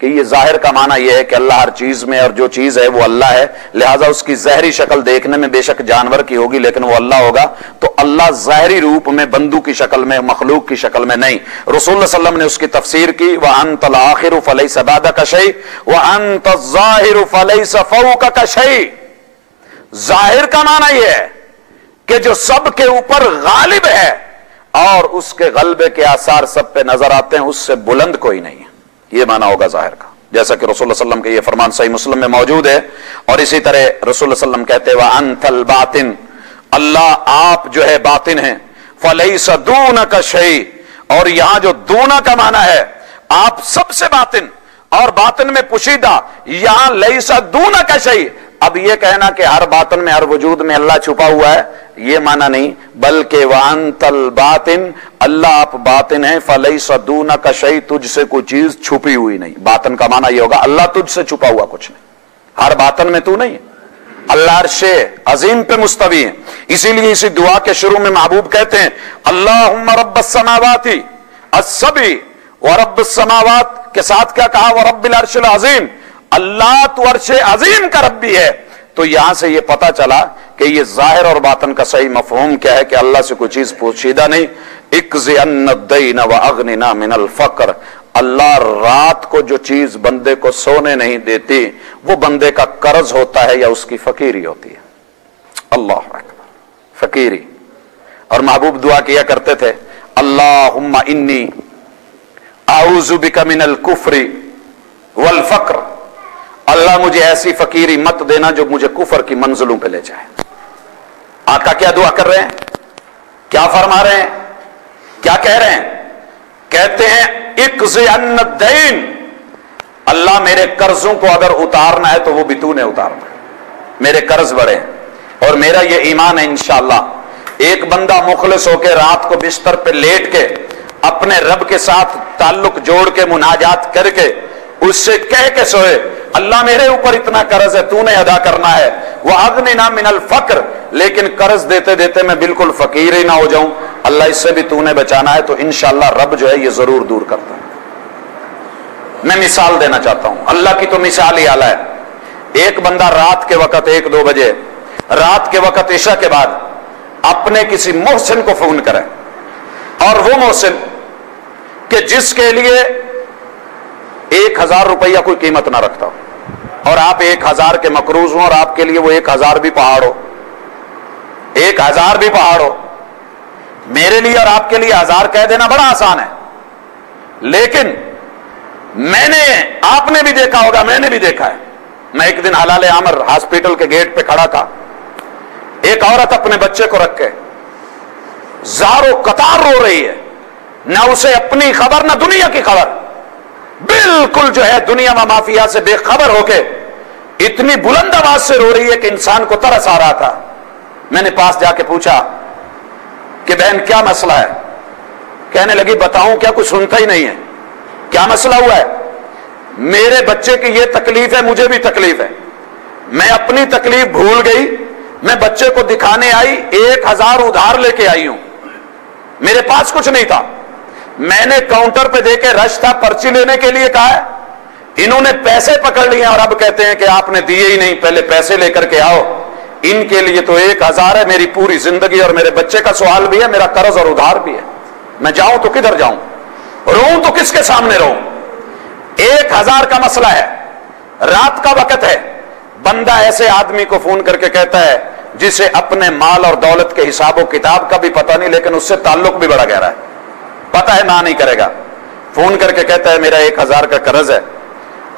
कि ये जाहिर का माना यह है कि अल्लाह हर चीज में, और जो चीज है वो अल्लाह है, लिहाजा उसकी ज़ाहिरी शक्ल देखने में बेशक जानवर की होगी लेकिन वो अल्लाह होगा। तो अल्लाह ज़ाहिरी रूप में, बंदू की शक्ल में, मखलूक की शक्ल में नहीं। रसूलुल्लाह सल्लल्लाहु अलैहि वसल्लम ने उसकी तफसीर की, व अंतल आखिरु फलैसा बादका शै व अंत ज़ाहिरु फलैसा फौका शै। जाहिर का माना यह है कि जो सबके ऊपर गालिब है और उसके गलबे के आसार सब पे नजर आते हैं, उससे बुलंद कोई नहीं है। یہ معنی ہوگا ظاہر کا، جیسا کہ رسول اللہ صلی اللہ علیہ وسلم کے یہ فرمان صحیح مسلم میں موجود ہے. اور اسی طرح رسول اللہ صلی اللہ علیہ وسلم کہتے ہیں وَأَنْتَ الْبَاطِنُ، اللہ آپ جو ہے باطن ہیں. فَلَيْسَ دُونَكَ شَيْءٌ، اور یہاں جو دونہ کا معنی ہے آپ سب سے باطن اور باطن میں پوشیدہ، یہاں لیس دونک شیء. اب یہ کہنا کہ ہر باطن میں ہر وجود میں اللہ چھپا ہوا ہے، یہ معنی نہیں، بلکہ وانت الباطن، اللہ آپ باطن ہیں. فلیس دونک شیء، تجھ سے کوئی چیز چھپی ہوئی نہیں. باطن کا معنی یہ ہوگا اللہ تجھ سے چھپا ہوا کچھ نہیں، ہر باطن میں تو نہیں ہے. اللہ عرش عظیم پہ مستوی ہے. اسی لیے اسی دعا کے شروع میں محبوب کہتے ہیں اللہم رب السماوات السبع ورب السماوات کے ساتھ کیا کہا ورب العرش العظیم، اللہ تو عرش عظیم کا رب بھی ہے. تو یہاں سے یہ پتا چلا کہ یہ ظاہر اور باطن کا صحیح مفہوم کیا ہے کہ اللہ سے کوئی چیز پوشیدہ نہیں. اقضِ عنا الدین واغننا من الفقر، اللہ رات کو جو چیز بندے کو سونے نہیں دیتی وہ بندے کا قرض ہوتا ہے یا اس کی فقیری ہوتی ہے. اللہ اکبر، فقیری. اور محبوب دعا کیا کرتے تھے اللہم انی اعوذ بک من الکفر والفقر، اللہ مجھے ایسی فقیری مت دینا جو مجھے کفر کی منزلوں پہ لے جائے. آقا کیا دعا کر رہے ہیں، کیا فرما رہے ہیں، کیا کہہ رہے ہیں؟ کہتے ہیں اقضِ عنا الدین، اللہ میرے قرضوں کو اگر اتارنا ہے تو وہ بھی تو نے اتارنا ہے. میرے قرض بڑے ہیں اور میرا یہ ایمان ہے انشاءاللہ ایک بندہ مخلص ہو کے رات کو بستر پہ لیٹ کے اپنے رب کے ساتھ تعلق جوڑ کے مناجات کر کے اس سے کہہ کے سوئے اللہ میرے اوپر اتنا قرض ہے تو نے ادا کرنا ہے، وَأَغْنِنَا مِنَ الْفَقْرِ، لیکن قرض دیتے دیتے میں بالکل فقیر ہی نہ ہو جاؤں، اللہ اس سے بھی تو نے بچانا ہے. تو انشاءاللہ رب جو ہے یہ ضرور دور کرتا ہے. میں مثال دینا چاہتا ہوں، اللہ کی تو مثال ہی اعلیٰ ہے. ایک بندہ رات کے وقت 1-2 بجے رات کے وقت عشاء کے بعد اپنے کسی محسن کو فون کرے، اور وہ محسن کہ جس کے لیے 1000 روپیہ کوئی قیمت نہ رکھتا ہو اور آپ 1000 کے مقروض ہوں اور آپ کے لیے وہ 1000 بھی پہاڑ ہو، 1000 بھی پہاڑ ہو. میرے لیے اور آپ کے لیے 1000 کہہ دینا بڑا آسان ہے، لیکن آپ نے بھی دیکھا ہوگا، میں نے بھی دیکھا ہے. میں ایک دن حلال عامر ہاسپٹل کے گیٹ پہ کھڑا تھا، ایک عورت اپنے بچے کو رکھ کے زاروں قطار رو رہی ہے، نہ اسے اپنی خبر نہ دنیا کی خبر، بالکل جو ہے دنیا و مافیا سے بے خبر ہو کے اتنی بلند آواز سے رو رہی ہے کہ انسان کو ترس آ رہا تھا. میں نے پاس جا کے پوچھا کہ بہن کیا مسئلہ ہے؟ کہنے لگی بتاؤں کیا، کچھ سنتا ہی نہیں ہے. کیا مسئلہ ہوا ہے؟ میرے بچے کی یہ تکلیف ہے، مجھے بھی تکلیف ہے، میں اپنی تکلیف بھول گئی، میں بچے کو دکھانے آئی 1000 ادھار لے کے آئی ہوں، میرے پاس کچھ نہیں تھا. میں نے کاؤنٹر پہ دے کے رش تھا پرچی لینے کے لیے کہا ہے، انہوں نے پیسے پکڑ لیے اور اب کہتے ہیں کہ آپ نے دیے ہی نہیں، پہلے پیسے لے کر کے آؤ. ان کے لیے تو 1000 ہے، میری پوری زندگی اور میرے بچے کا سوال بھی ہے، میرا قرض اور ادھار بھی ہے. میں جاؤں تو کدھر جاؤں، روؤں تو کس کے سامنے روؤں؟ 1000 کا مسئلہ ہے، رات کا وقت ہے. بندہ ایسے آدمی کو فون کر کے کہتا ہے جسے اپنے مال اور دولت کے حساب و کتاب کا بھی پتہ نہیں، لیکن اس سے تعلق بھی بڑا گہرا ہے، پتہ ہے نہ نہیں کرے گا. فون کر کے کہتا ہے میرا 1000 کا قرض ہے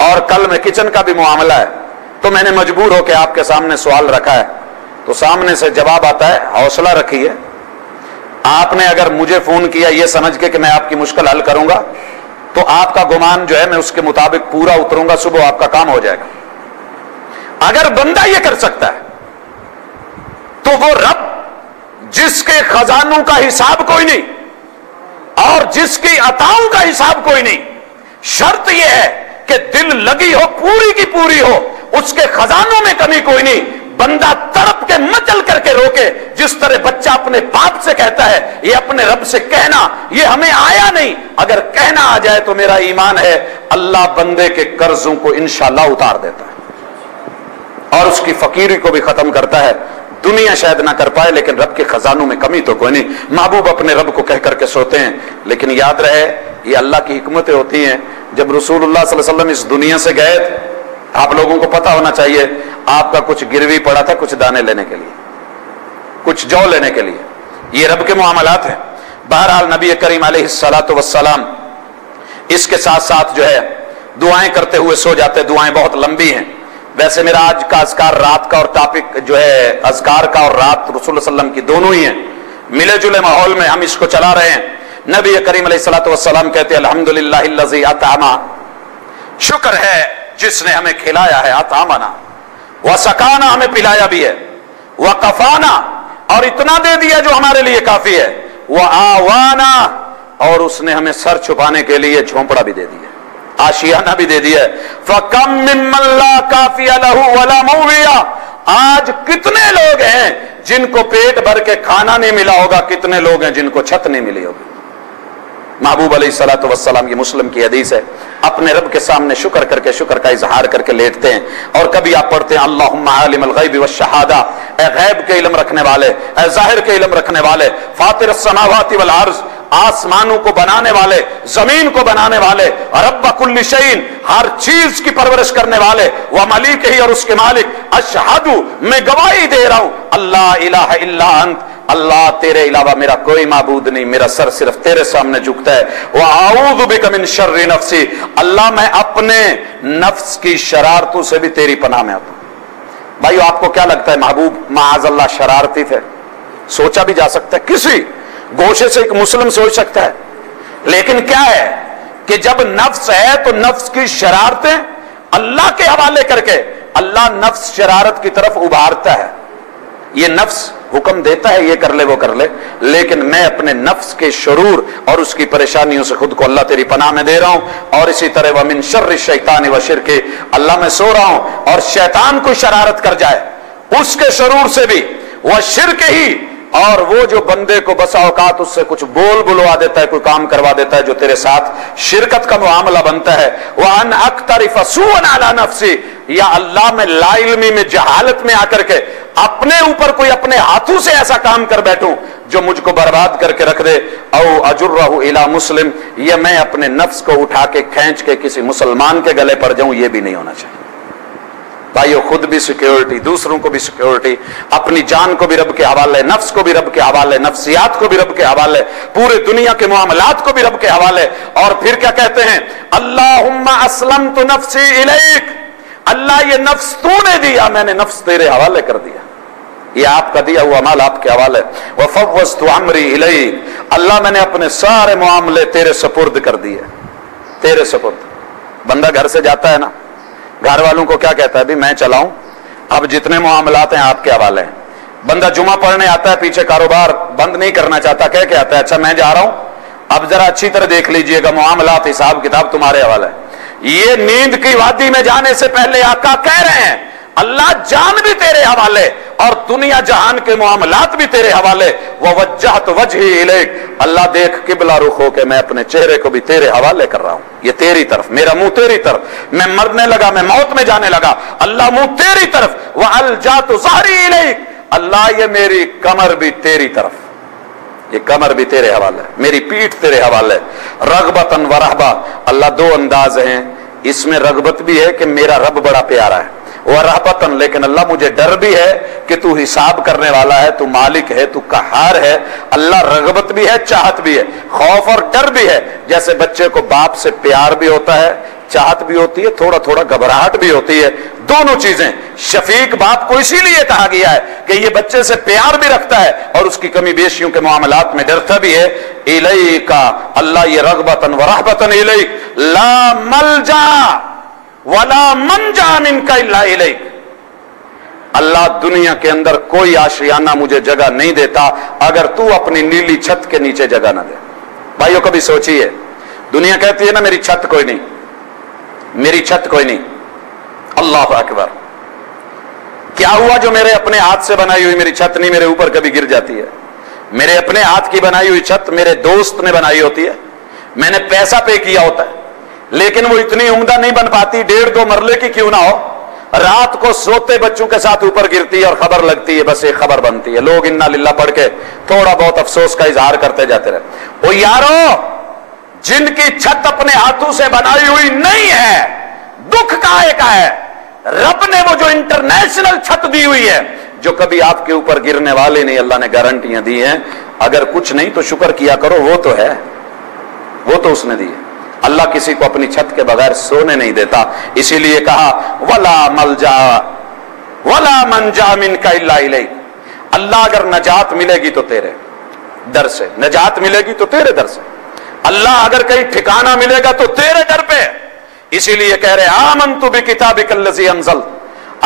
اور کل میں کچن کا بھی معاملہ ہے، تو میں نے مجبور ہو کے آپ کے سامنے سوال رکھا ہے. تو سامنے سے جواب آتا ہے حوصلہ رکھیے، آپ نے اگر مجھے فون کیا یہ سمجھ کے کہ میں آپ کی مشکل حل کروں گا تو آپ کا گمان جو ہے میں اس کے مطابق پورا اتروں گا، صبح آپ کا کام ہو جائے گا. اگر بندہ یہ کر سکتا ہے تو وہ رب جس کے خزانوں کا حساب کوئی نہیں اور جس کی عطاؤں کا حساب کوئی نہیں، شرط یہ ہے کہ دل لگی ہو، پوری کی پوری ہو، اس کے خزانوں میں کمی کوئی نہیں. بندہ تڑپ کے مچل کر کے روکے، جس طرح بچہ اپنے باپ سے کہتا ہے یہ اپنے رب سے کہنا، یہ ہمیں آیا نہیں، اگر کہنا آ جائے تو میرا ایمان ہے اللہ بندے کے قرضوں کو انشاءاللہ اتار دیتا ہے اور اس کی فقیری کو بھی ختم کرتا ہے. دنیا شاید نہ کر پائے لیکن رب کے خزانوں میں کمی تو کوئی نہیں. محبوب اپنے رب کو کہہ کر کے سوتے ہیں، لیکن یاد رہے یہ اللہ کی حکمتیں ہوتی ہیں. جب رسول اللہ صلی اللہ علیہ وسلم اس دنیا سے گئے، آپ لوگوں کو پتا ہونا چاہیے آپ کا کچھ گروی پڑا تھا، کچھ دانے لینے کے لیے، کچھ جو لینے کے لیے. یہ رب کے معاملات ہیں. بہرحال نبی کریم علیہ الصلوۃ والسلام اس کے ساتھ ساتھ جو ہے दुआएं करते हुए सो जाते, दुआएं बहुत लंबी हैं। वैसे मेरा आज का अज़कार रात का और टॉपिक जो है अज़कार का और रात रसूल सल्लल्लाहु अलैहि वसल्लम की दोनों ही हैं। मिले जुले माहौल में हम इसको चला रहे हैं। नबी करीम अलैहिस्सलातु वस्सलाम कहते हैं अल्हम्दुलिल्लाहिल्लज़ी अतअमा, शुक्र है जिसने हमें खिलाया है, अतअमना व सकाना, हमें पिलाया भी है, व कफाना, और इतना दे दिया जो हमारे लिए काफी है, व आवाना, और उसने हमें सर छुपाने के लिए झोंपड़ा भी दे दिया, आशियाना भी दे दिया। फकम मिम्मन ला काफिया लहू वला मौविया, आज कितने लोग हैं जिनको पेट भर के खाना नहीं मिला होगा, कितने लोग हैं जिनको छत नहीं मिली होगी। महबूब अलैहिस्सलातु वस्सलाम, ये मुस्लिम की हदीस है, अपने रब के सामने शुक्र करके, शुक्र का इजहार करके लेटते हैं। और कभी आप पढ़ते हैं अल्लाहुम्मा आलिमल गैबि वश्शहादा, ए गैब के इल्म रखने वाले, ए जाहिर के इल्म रखने वाले, फातिर अस्समावाति वल अर्ज़, आसमानों को बनाने वाले, जमीन को बनाने वाले, रब्ब कुल्ली शैइन, हर चीज की परवरिश करने वाले, व मलिक ही, और उसके मालिक, अशहदु, मैं गवाही दे रहा हूं, अल्लाह इलाहा इल्ला अंत, अल्लाह तेरे अलावा मेरा कोई माबूद नहीं, मेरा सर सिर्फ तेरे सामने झुकता है। व आऊज़ु बिका मिन शर्रि नफ्सी, अल्लाह मैं अपने नफ्स की शरारतों से भी तेरी पनाह में आता हूं। भाइयों, आपको क्या लगता है महबूब माअज़ल्लाह शरारती थे? सोचा भी जा सकता है, किसी गोशे से एक मुस्लिम सोच सकता है। लेकिन क्या है कि जब नफ्स है तो नफ्स की शरारतें अल्लाह के हवाले करके अल्लाह नफ्स शरारत की तरफ उभारता है। ये नफ्स हुक्म देता है ये कर ले वो कर ले, लेकिन मैं अपने नफ्स के शुरूर और उसकी परेशानियों से खुद को अल्लाह तेरी पनाह में दे रहा हूं। और इसी तरह वमिन शर्रि शैतान व शिरके, अल्लाह मैं सो रहा हूं और शैतान को शरारत कर जाए उसके शुरूर से भी, वह शिरक ही, और वो जो बंदे को बसा औकात उससे कुछ बोल बुलवा देता है, कोई काम करवा देता है जो तेरे साथ शिरकत का मामला बनता है। वह अन अक्तरिफ सूअन अला नफ्सी, या अल्लाह में लाइल्मी में जहालत में आकर के अपने ऊपर कोई अपने हाथों से ऐसा काम कर बैठूं जो मुझको बर्बाद करके रख दे। औ अजुर्रहु इला मुस्लिम, ये मैं अपने नफ्स को उठा के खींच के किसी मुसलमान के गले पड़ जाऊं, ये भी नहीं होना चाहिए। भाइयों, खुद भी सिक्योरिटी, दूसरों को भी सिक्योरिटी, अपनी जान को भी रब के हवाले, नफ्स को भी रब के हवाले, नफ्सियात को भी रब के हवाले, पूरे दुनिया के मामलात को भी रब के हवाले। और फिर क्या कहते हैं, अल्लाहुम्मा अस्लमतु नफ्सी इलैक, अल्लाह ये नफ्स तूने दिया, मैंने नफ्स तेरे हवाले कर दिया, ये आपका दिया हुआ माल आपके हवाले। व फव्वज़तु अम्री इलैक, अल्लाह मैंने अपने सारे मामले तेरे सुपुर्द कर दिए, तेरे सुपुर्द। बंदा घर से जाता है ना, घर वालों को क्या कहता है, भी मैं चलाऊं, अब जितने मामलात हैं आपके हवाले हैं। बंदा जुमा पढ़ने आता है, पीछे कारोबार बंद नहीं करना चाहता, कह के आता है अच्छा मैं जा रहा हूं, अब जरा अच्छी तरह देख लीजिएगा, मामलात हिसाब किताब तुम्हारे हवाले है। ये नींद की वादी में जाने से पहले आका कह रहे हैं अल्लाह जान भी तेरे हवाले और दुनिया जहान के मामलात भी तेरे हवाले। ववज्जहतु वजही इलैक, अल्लाह देख किबला रुख होके मैं अपने चेहरे को भी तेरे हवाले कर रहा हूं, ये तेरी तरफ, मेरा मुंह तेरी तरफ, मैं मरने लगा, मैं मौत में जाने लगा, अल्लाह मुंह तेरी तरफ। व अलजातु ज़हरी इलैक, अल्लाह ये मेरी कमर भी तेरी तरफ, ये कमर भी तेरे हवाले, मेरी पीठ तेरे हवाले। रगबतन व रहबा, अल्लाह दो अंदाज हैं, इसमें रगबत भी है कि मेरा रब बड़ा प्यारा है, वह रहबतन, लेकिन अल्लाह मुझे डर भी है कि तू हिसाब करने वाला है, तू मालिक है, तू कहार है। अल्लाह रगबत भी है, चाहत भी है, खौफ और डर भी है। जैसे बच्चे को बाप से प्यार भी होता है, चाहत भी होती है, थोड़ा थोड़ा घबराहट भी होती है, दोनों चीजें। शफीक बाप को इसीलिए कहा गया है कि ये बच्चे से प्यार भी रखता है और उसकी कमी बेशियों के मामलात में डरता भी है। इलैका, अल्लाह ये रगबतन व रहबतन इलैक, ला मलजा वला मंजा मिनका इल्ला इलैक, अल्लाह दुनिया के अंदर कोई आशियाना मुझे जगह नहीं देता अगर तू अपनी नीली छत के नीचे जगह ना दे। भाइयों कभी सोचिए, दुनिया कहती है ना मेरी छत कोई नहीं, मेरी छत कोई नहीं, अल्लाह अकबर, क्या हुआ जो मेरे अपने हाथ से बनाई हुई मेरी छत नहीं मेरे ऊपर कभी गिर जाती है? मेरे अपने हाथ की बनाई हुई छत मेरे दोस्त ने बनाई होती है, मैंने पैसा पे किया होता है, लेकिन वो इतनी उम्दा नहीं बन पाती, 1.5-2 मरले की क्यों ना हो, रात को सोते बच्चों के साथ ऊपर गिरती है और खबर लगती है, बस एक खबर बनती है, लोग इन्ना लिल्ला पढ़ के थोड़ा बहुत अफसोस का इजहार करते जाते रहे। ओ यारो, जिनकी छत अपने हाथों से बनाई हुई नहीं है, दुख काहे का है? रब ने वो जो इंटरनेशनल छत दी हुई है, जो कभी आपके ऊपर गिरने वाले नहीं, अल्लाह ने गारंटियां दी हैं। अगर कुछ नहीं तो शुक्र किया करो, वो तो है, वो तो उसने दी है। اللہ کسی کو اپنی چھت کے بغیر سونے نہیں دیتا، اسی لیے کہا ولا ملجا ولا منجا منک الا الیک، اللہ اگر نجات ملے گی تو تیرے در سے، نجات ملے گی تو تیرے در سے، اللہ اگر کہیں ٹھکانہ ملے گا تو تیرے در پہ۔ اسی لیے کہہ رہے آمنت بکتابک الذی انزلت،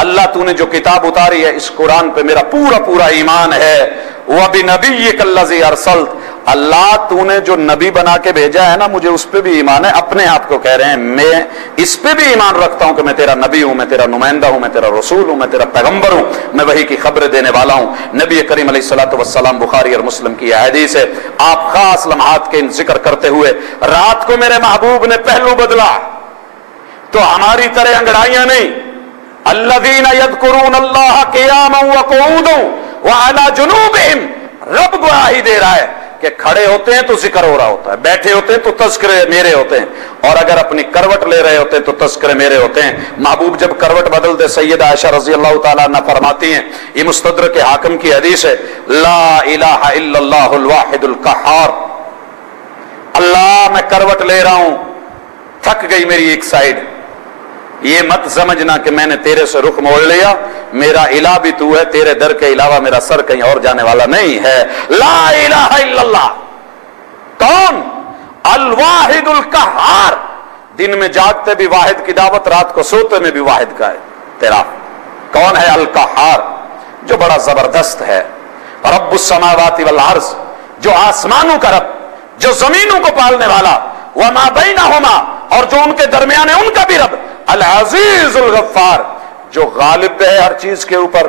اللہ تو نے جو کتاب اتاری ہے اس قرآن پہ میرا پورا پورا ایمان ہے، وبنبیک الذی ارسلت، اللہ تو نے جو نبی بنا کے بھیجا ہے نا مجھے اس پہ بھی ایمان ہے۔ اپنے آپ کو کہہ رہے ہیں میں اس پہ بھی ایمان رکھتا ہوں کہ میں تیرا نبی ہوں، میں تیرا نمائندہ ہوں، میں تیرا رسول ہوں، میں تیرا پیغمبر ہوں، میں وحی کی خبریں دینے والا ہوں۔ نبی کریم علیہ الصلوۃ والسلام، بخاری اور مسلم کی یہ حدیث ہے، آپ خاص لمحات کے ذکر کرتے ہوئے رات کو میرے محبوب نے پہلو بدلا تو ہماری طرح انگڑائیاں نہیں، الذین یذکرون اللہ قیاما وقعودا وعلی جنوبہم، رب گواہی دے رہا ہے کہ کھڑے ہوتے ہیں تو ذکر ہو رہا ہوتا ہے، بیٹھے ہوتے ہیں تو تذکرے میرے ہوتے ہیں، اور اگر اپنی کروٹ لے رہے ہوتے ہیں تو تذکرے میرے ہوتے ہیں۔ محبوب جب کروٹ بدلتے سیدہ عائشہ رضی اللہ تعالیٰ عنہ فرماتی ہیں، یہ مستدرک حاکم کی حدیث ہے، لا الہ الا اللہ الواحد القہار، اللہ میں کروٹ لے رہا ہوں، تھک گئی میری ایک سائیڈ، یہ مت سمجھنا کہ میں نے تیرے سے رخ موڑ لیا، میرا الہ بھی تو ہے، تیرے در کے علاوہ میرا سر کہیں اور جانے والا نہیں ہے۔ لا الہ الا اللہ، کون؟ الواحد القہار، دن میں جاگتے بھی واحد کی دعوت، رات کو سوتے میں بھی واحد کا ہے تیرا۔ کون ہے القہار؟ جو بڑا زبردست ہے، رب السماوات والارض، جو آسمانوں کا رب، جو زمینوں کو پالنے والا، وما بینہما، اور جو ان کے درمیان ہے ان کا بھی رب، العزیز الغفار، جو غالب ہے ہر چیز کے اوپر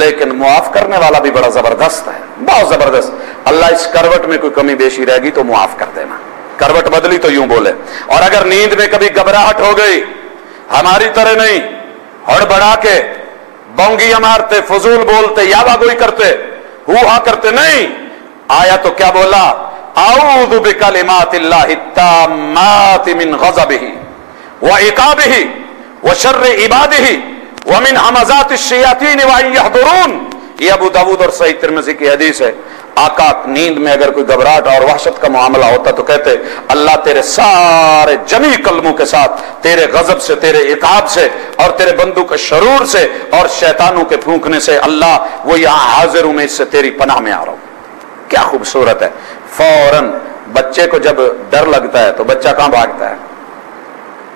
لیکن معاف کرنے والا بھی بڑا زبردست ہے، بہت زبردست۔ اللہ اس کروٹ میں کوئی کمی بیشی رہ گی تو معاف کر دینا، کروٹ بدلی تو یوں بولے۔ اور اگر نیند میں کبھی گھبراہٹ ہو گئی، ہماری طرح نہیں ہڑبڑا کے بونگیاں مارتے، فضول بولتے، یاوا گوئی کرتے، ہوا کرتے نہیں، آیا تو کیا بولا؟ اعوذ بکلمات اللہ التامات من غضبہ وعقابہ وشر عبادہ ومن همزات الشیاطین وان یحضرون، یہ ابو داود اور صحیح ترمذی کی حدیث ہے۔ آقا نیند میں اگر کوئی گھبراہٹ اور وحشت کا معاملہ ہوتا تو کہتے اللہ تیرے سارے جمی کلموں کے ساتھ، تیرے غضب سے، تیرے عقاب سے، اور تیرے بندوں کے شرور سے اور شیطانوں کے پھونکنے سے، اللہ وہ یہاں حاضر ہوں، میں اس سے تیری پناہ میں آ رہا ہوں۔ کیا خوبصورت ہے۔ فوراً بچے کو جب ڈر لگتا ہے تو بچہ کہاں بھاگتا ہے؟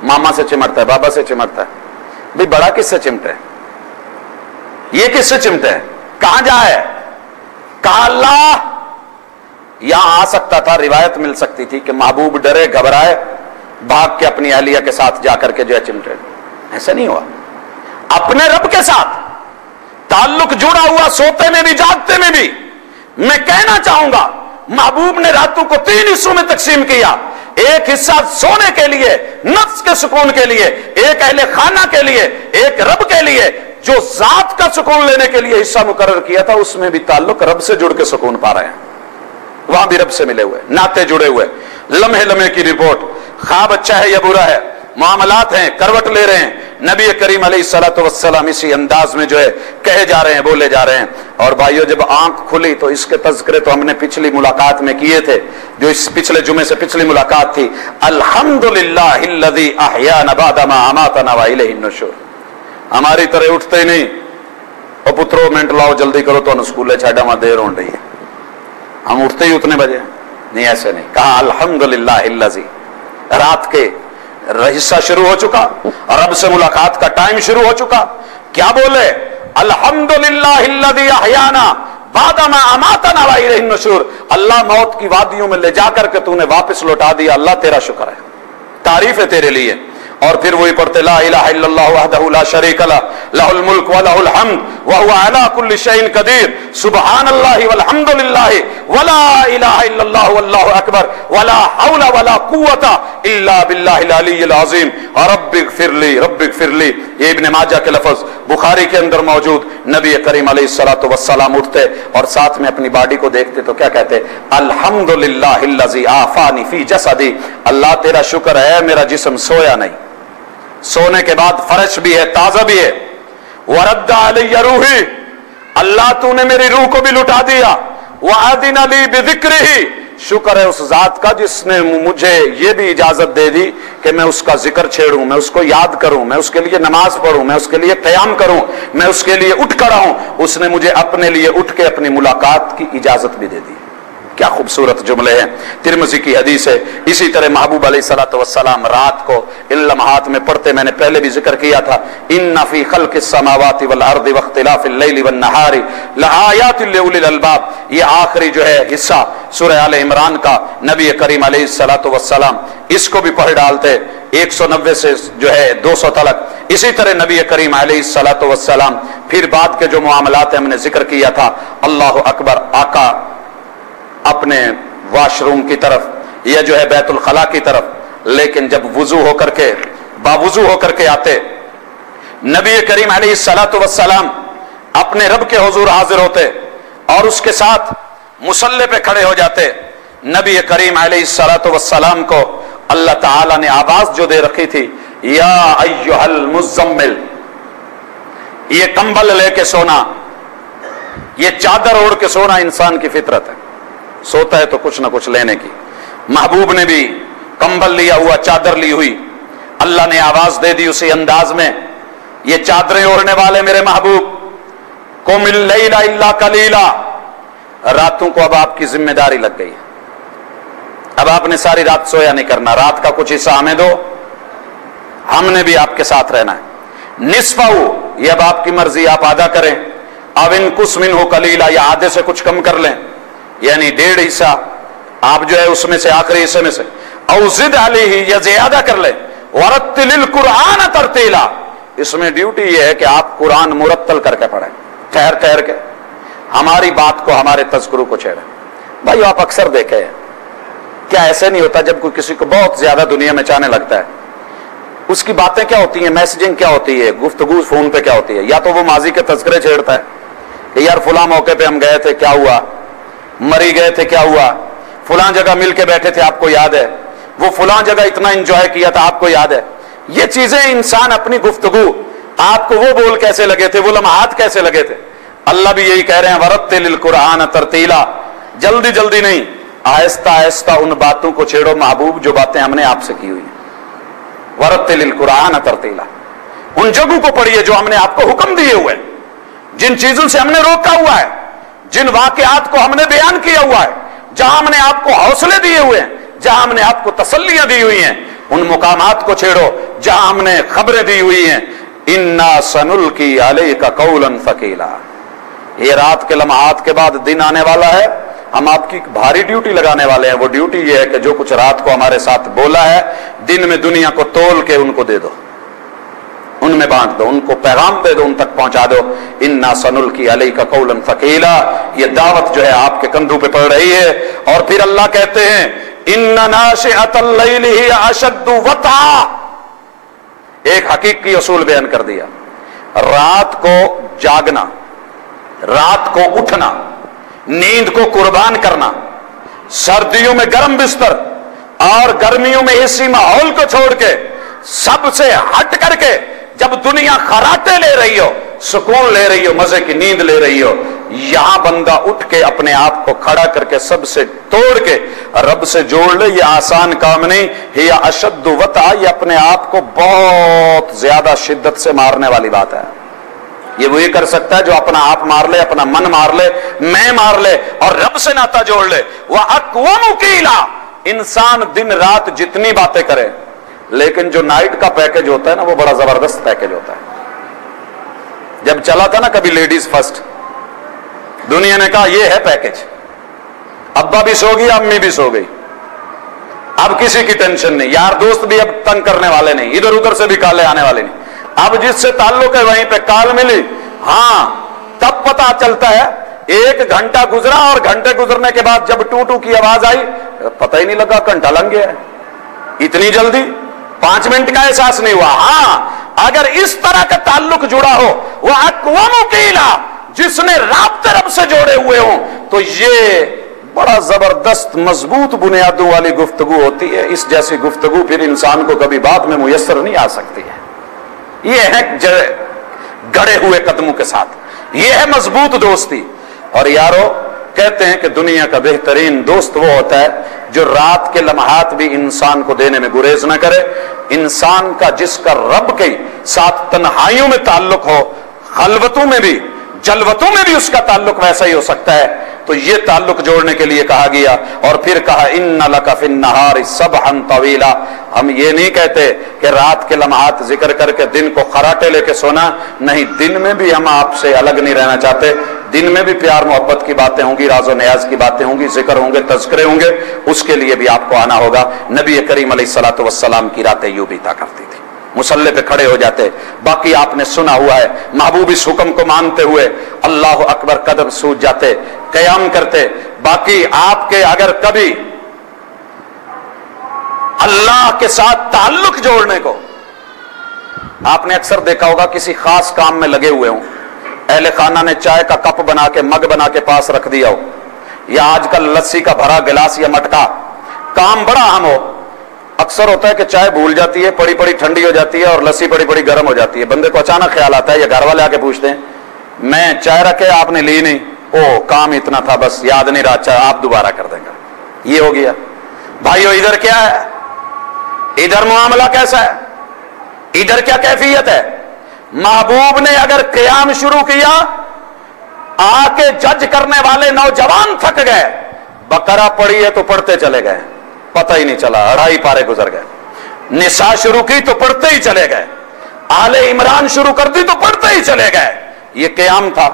ماما سے چمٹتا ہے، بابا سے چمٹتا ہے۔ بھئی بڑا کس سے چمٹے؟ یہ کس سے چمٹے؟ کہاں جائے؟ کہا اللہ، یہاں آ سکتا تھا، روایت مل سکتی تھی کہ محبوب ڈرے گھبرائے بھاگ کے اپنی اہلیہ کے ساتھ جا کر کے جو ہے چمٹے، ایسا نہیں ہوا۔ اپنے رب کے ساتھ تعلق جڑا ہوا، سوتے میں بھی جاگتے میں بھی۔ میں کہنا چاہوں گا محبوب نے راتوں کو 3 حصوں میں تقسیم کیا، ایک حصہ سونے کے لیے، نفس کے سکون کے لیے، ایک اہل خانہ کے لیے، ایک رب کے لیے۔ جو ذات کا سکون لینے کے لیے حصہ مقرر کیا تھا اس میں بھی تعلق رب سے جڑ کے سکون پا رہے ہیں، وہاں بھی رب سے ملے ہوئے، ناطے جڑے ہوئے، لمحے لمحے کی رپورٹ، خواب اچھا ہے یا برا ہے، معاملات ہیں، کروٹ لے رہے ہیں۔ نبی کریم علیہ الصلوۃ والسلام اسی انداز میں جو ہے کہے جا رہے ہیں، بولے جا رہے ہیں۔ اور بھائیو جب آنکھ کھلی تو اس کے تذکرے تو ہم نے پچھلی ملاقات میں کیے تھے، جو اس پچھلے جمعے سے پچھلی ملاقات تھی، الحمدللہ الذی احیانا بعد ما اماتنا والیہ النشور۔ ہماری طرح اٹھتے ہی نہیں، او پترو منٹ لاؤ جلدی کرو تو اسکولے چھاڑا وہاں دیر ہو رہی ہے، ہم اٹھتے ہی اتنے بجے نہیں، ایسے نہیں۔ کہا الحمدللہ الذی، رات کے حصہ شروع ہو چکا، رب سے ملاقات کا ٹائم شروع ہو چکا، کیا بولے؟ الحمدللہ الذی احیانا بعد ما اماتنا والیہ النشور، اللہ موت کی وادیوں میں لے جا کر کے تو نے واپس لوٹا دیا، اللہ تیرا شکر ہے، تعریف ہے تیرے لیے۔ اور پھر وہی پڑھتے لا الہ الا اللہ وحدہ لا شریک لہ لہ الملک ولہ الحمد وہو علی کل شیء قدیر سبحان اللہ والحمد للہ ولا الہ الا اللہ واللہ اکبر ولا حول ولا قوت الا باللہ العلی العظیم رب اغفر لی رب اغفر لی۔ یہ ابن ماجہ کے لفظ بخاری کے اندر موجود۔ نبی کریم علیہ الصلوۃ والسلام اٹھتے اور ساتھ میں اپنی باڈی کو دیکھتے تو کیا کہتے؟ الحمدللہ الذی عافانی فی جسدی، اللہ تیرا شکر ہے میرا جسم سویا نہیں، سونے کے بعد فرش بھی ہے، تازہ بھی ہے۔ ورد علی روحی، اللہ تو نے میری روح کو بھی لٹا دیا۔ وَأَذِنَ لِي بِذِكْرِهِ، शुक्र है उस जात का जिसने मुझे ये भी इजाजत दे दी कि मैं उसका जिक्र छेड़ूं, मैं उसको याद करूं, मैं उसके लिए नमाज पढ़ूं, मैं उसके लिए क़याम करूं, मैं उसके लिए उठ खड़ा हूं। उसने मुझे अपने लिए उठ के अपनी मुलाकात की इजाजत भी दे दी। क्या खूबसूरत जुमले हैं, तिरमिज़ी की हदीस है। इसी तरह महबूब अलैहिस्सलातु वस्सलाम रात को इन लम्हात में पढ़ते, मैंने पहले भी जिक्र किया था, इन्ना फी खल्क़िस समावाति वल अर्दि वख्तिलाफिल लैलि वन नहारी लआयातिन लिउलिल अलबाब। ये आखिरी जो है हिस्सा सूरह आले इमरान का, नबी करीम अलैहिस्सलातु वस्सलाम इसको भी पढ़ डालते 190 से जो है 200 तक। इसी तरह नबी करीम अलैहिस्सलातु वस्सलाम फिर बाद के जो मामलात है हमने जिक्र किया था, अल्लाह अकबर, आका अपने वॉशरूम की तरफ या जो है बैतुल खला की तरफ, लेकिन जब वुजू होकर के बावुजू होकर के आते, नबी करीम अलैहिस्सलातु वस्सलाम अपने रब के हुजूर हाजिर होते और उसके साथ मुसल्ले पे खड़े हो जाते। नबी करीम अलैहिस्सलातु वस्सलाम को अल्लाह ताला ने आवाज जो दे रखी थी, या अय्युहल मुज़म्मिल, ये कंबल लेके सोना, ये चादर ओढ़ के सोना इंसान की फितरत है। सोता है तो कुछ ना कुछ लेने की। महबूब ने भी कंबल लिया हुआ, चादर ली हुई, अल्लाह ने आवाज दे दी उसी अंदाज में, ये चादरें ओढ़ने वाले मेरे महबूब, कुमिल लैला इल्ला कलीला, रातों को अब आपकी जिम्मेदारी लग गई। अब आपने सारी रात सोया नहीं करना, रात का कुछ हिस्सा हमें दो, हमने भी आपके साथ रहना है। निस्फाऊ, ये अब आपकी मर्जी, आप आधा करें। अब इन कुछ मिन्हु कलीला, या आधे से कुछ कम कर लें, यानी 1.5 हिस्सा आप जो है उसमें से, आखिरी हिस्से में से, औजिद अलैहि, या ज्यादा कर ले, वरत्तिलिल कुरान तरतीला, इसमें ड्यूटी ये है कि आप कुरान मुरत्तल करके पढ़ें, ठहर ठहर के, हमारी बात को, हमारे तज़किरों को छेड़ें। भाई आप अक्सर देखे हैं, क्या ऐसे नहीं होता जब कोई किसी को बहुत ज्यादा दुनिया में चाहने लगता है, उसकी बातें क्या होती है, मैसेजिंग क्या होती है, गुफ्तगू फोन पे क्या होती है, या तो वो माजी के तज़किरे छेड़ता है कि यार फुला मौके पे हम गए थे, क्या हुआ, मरी गए थे, क्या हुआ, फुला जगह मिल के बैठे थे, आपको याद है, वो फुला जगह इतना एंजॉय किया था, आपको याद है। ये चीजें इंसान अपनी गुफ्तगू, आपको वो बोल कैसे लगे थे, वो लम्हात कैसे लगे थे, अल्लाह भी यही कह रहे हैं, वरत्तिलिल कुरान तरतीला, जल्दी जल्दी नहीं, आहिस्ता आहिस्ता उन बातों को छेड़ो महबूब जो बातें हमने आपसे की हुई है। वरत्तिलिल कुरान तरतीला, उन जगहों को पढ़िए जो हमने आपको हुक्म दिए हुए, जिन चीजों से हमने रोका हुआ है, जिन वाकयात को हमने बयान किया हुआ है, जहां हमने आपको हौसले दिए हुए हैं, जहां हमने आपको तसल्लियां दी हुई हैं, उन मुकामात को छेड़ो जहां हमने खबरें दी हुई हैं। इन्ना सनुल्की अलैका कौलन फकीला, ये रात के लम्हात के बाद दिन आने वाला है, हम आपकी भारी ड्यूटी लगाने वाले हैं। वो ड्यूटी ये है कि जो कुछ रात को हमारे साथ बोला है, दिन में दुनिया को तोल के उनको दे दो, उनमें बांट दो, उनको पैगाम दे दो, उन तक पहुंचा दो। इन्ना सनुल्की अलैका कौलन फकीला, ये दावत जो है आपके कंधों पे पड़ रही है। और फिर अल्लाह कहते हैं इन्ना नाशिअतल लैलि हिया अशद्दु वता, एक हकीकी असूल बयान कर दिया, रात को जागना, रात को उठना, नींद को कुर्बान करना, सर्दियों में गर्म बिस्तर और गर्मियों में एसी माहौल को छोड़ के, सबसे हट करके, जब दुनिया खराटे ले रही हो, सुकून ले रही हो, मजे की नींद ले रही हो, यहां बंदा उठ के अपने आप को खड़ा करके सबसे तोड़ के रब से जोड़ ले, ये आसान काम नहीं। हिया अशद्दु वता, ये अपने आप को बहुत ज्यादा शिद्दत से मारने वाली बात है। ये वही कर सकता है जो अपना आप मार ले, अपना मन मार ले, मैं मार ले और रब से नाता जोड़ ले। वह अक़वमु क़ीला, इंसान दिन रात जितनी बातें करे, लेकिन जो नाइट का पैकेज होता है ना, वो बड़ा जबरदस्त पैकेज होता है। जब चला था ना कभी लेडीज फर्स्ट, दुनिया ने कहा ये है पैकेज, अब्बा भी सो गई, अम्मी भी सो गई, अब किसी की टेंशन नहीं, यार दोस्त भी अब तंग करने वाले नहीं, इधर उधर से भी काले आने वाले नहीं, अब जिससे ताल्लुक है वहीं पे काल मिली। हाँ, तब पता चलता है 1 घंटा गुजरा और घंटे गुजरने के बाद जब टू टू की आवाज आई, पता ही नहीं लगा घंटा लग गया है, इतनी जल्दी 5 मिनट का एहसास नहीं हुआ। हाँ, अगर इस तरह का ताल्लुक जुड़ा हो, वह अक़वमु क़ीला, जिसने राब्ते रब से जोड़े हुए हो, तो ये बड़ा जबरदस्त मजबूत बुनियादों वाली गुफ्तगू होती है। इस जैसी गुफ्तगू फिर इंसान को कभी बाद में मुयस्सर नहीं आ सकती है। ये है गड़े हुए कदमों के साथ, ये है मजबूत दोस्ती। और यारो, कहते हैं कि दुनिया का बेहतरीन दोस्त वो होता है जो रात के लम्हात भी इंसान को देने में गुरेज न करे। इंसान का जिसका रब के साथ तन्हाइयों में ताल्लुक हो, खलवतों में भी जलवतों में भी उसका ताल्लुक वैसा ही हो सकता है। तो ये ताल्लुक जोड़ने के लिए कहा गया। और फिर कहा इन्ना लका फिन्नहारि सबहन तवीला। हम ये नहीं कहते कि रात के लम्हात जिक्र करके दिन को खराटे लेके सोना, नहीं, दिन में भी हम आपसे अलग नहीं रहना चाहते। दिन में भी प्यार मोहब्बत की बातें होंगी, राजो न्याज की बातें होंगी, जिक्र होंगे, तज़किरे होंगे, उसके लिए भी आपको आना होगा। नबी करीम अलैहिस्सलातु वस्सलाम की रातें यूं बीता करती थी, मुसल्ले पे खड़े हो जाते। बाकी आपने सुना हुआ है, महबूब इस हुक्म को मानते हुए अल्लाह अकबर कदम सूझ जाते, कयाम करते। बाकी आपके अगर कभी अल्लाह के साथ ताल्लुक जोड़ने को, आपने अक्सर देखा होगा किसी खास काम में लगे हुए हों, अहले खाना ने चाय का कप बना के, मग बना के पास रख दिया हो, या आजकल लस्सी का भरा गिलास या मटका, काम बड़ा अहम हो। अक्सर होता है कि चाय भूल जाती है, पड़ी पड़ी ठंडी हो जाती है, और लस्सी पड़ी पड़ी गर्म हो जाती है। बंदे को अचानक ख्याल आता है, या घर वाले आके पूछते हैं, मैं चाय रखे आपने ली नहीं, ओ काम इतना था बस याद नहीं रहा, चाय आप दोबारा कर देंगे। ये हो गया। भाइयों इधर क्या है, इधर मामला कैसा है, इधर क्या कैफियत है। महबूब ने अगर क़याम शुरू किया, आके जज करने वाले नौजवान थक गए, बकरा पड़ी है तो पढ़ते चले गए, पता ही नहीं चला, 2.5 पारे गुजर गए। निसा शुरू की तो पढ़ते ही चले गए, आले इमरान शुरू कर दी तो पढ़ते ही चले गए। ये क़याम था।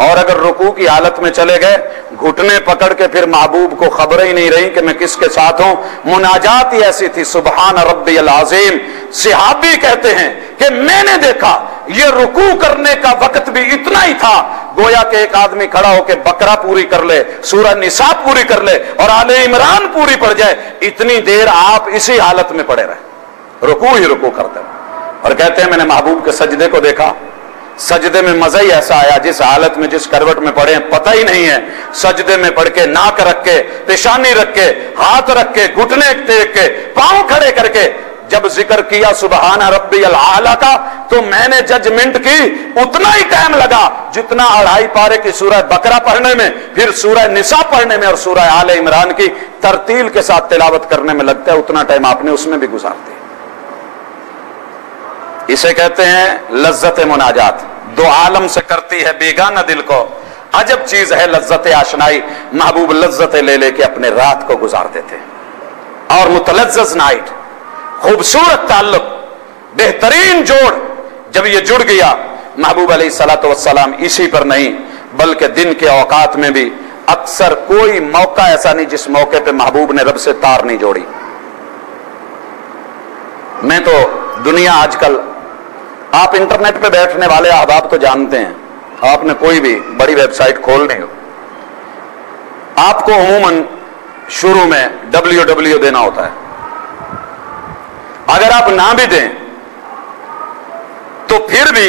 और अगर रुकू की हालत में चले गए, घुटने पकड़ के, फिर महबूब को खबर ही नहीं रही कि मैं किसके साथ हूं। मुनाजात ही ऐसी थी, सुबहान रब्बियल आज़ीम। सहाबी कहते हैं कि मैंने देखा ये रुकू करने का वक्त भी इतना ही था, गोया के एक आदमी खड़ा होकर बकरा पूरी कर ले, सूरह निसा पूरी कर ले, और आले इमरान पूरी पड़ जाए, इतनी देर आप इसी हालत में पड़े रहे, रुकू ही रुकू करते। और कहते हैं मैंने महबूब के सजदे को देखा, सजदे में मजा ही ऐसा आया, जिस हालत में, जिस करवट में पड़े हैं पता ही नहीं है। सजदे में पड़ के, नाक रख के, पेशानी रख के, हाथ रख के, घुटने टेक के, पांव खड़े करके जब जिक्र किया सुबहान रब्बियल आला का, तो मैंने जजमेंट की उतना ही टाइम लगा जितना 2.5 पारे की सूरह बकरा पढ़ने में, फिर सूरह निसा पढ़ने में और सूरह आले इमरान की तरतील के साथ तिलावत करने में लगता है, उतना टाइम आपने उसमें भी गुजार दिया। इसे कहते हैं लज्जत मुनाजात। दो आलम से करती है बेगाना दिल को, अजब चीज है लज्जत आशनाई। महबूब लज्जत ले लेके अपने रात को गुजार देते। और मुतलज्जज नाइट, खूबसूरत ताल्लुक, बेहतरीन जोड़, जब ये जुड़ गया, महबूब अलैहिस्सलातु वस्सलाम इसी पर नहीं बल्कि दिन के औकात में भी अक्सर कोई मौका ऐसा नहीं जिस मौके पे महबूब ने रब से तार नहीं जोड़ी। मैं तो दुनिया आजकल, आप इंटरनेट पे बैठने वाले अहबाब तो जानते हैं, आपने कोई भी बड़ी वेबसाइट खोलनी हो, आपको अमूमन शुरू में www देना होता है। अगर आप ना भी दें तो फिर भी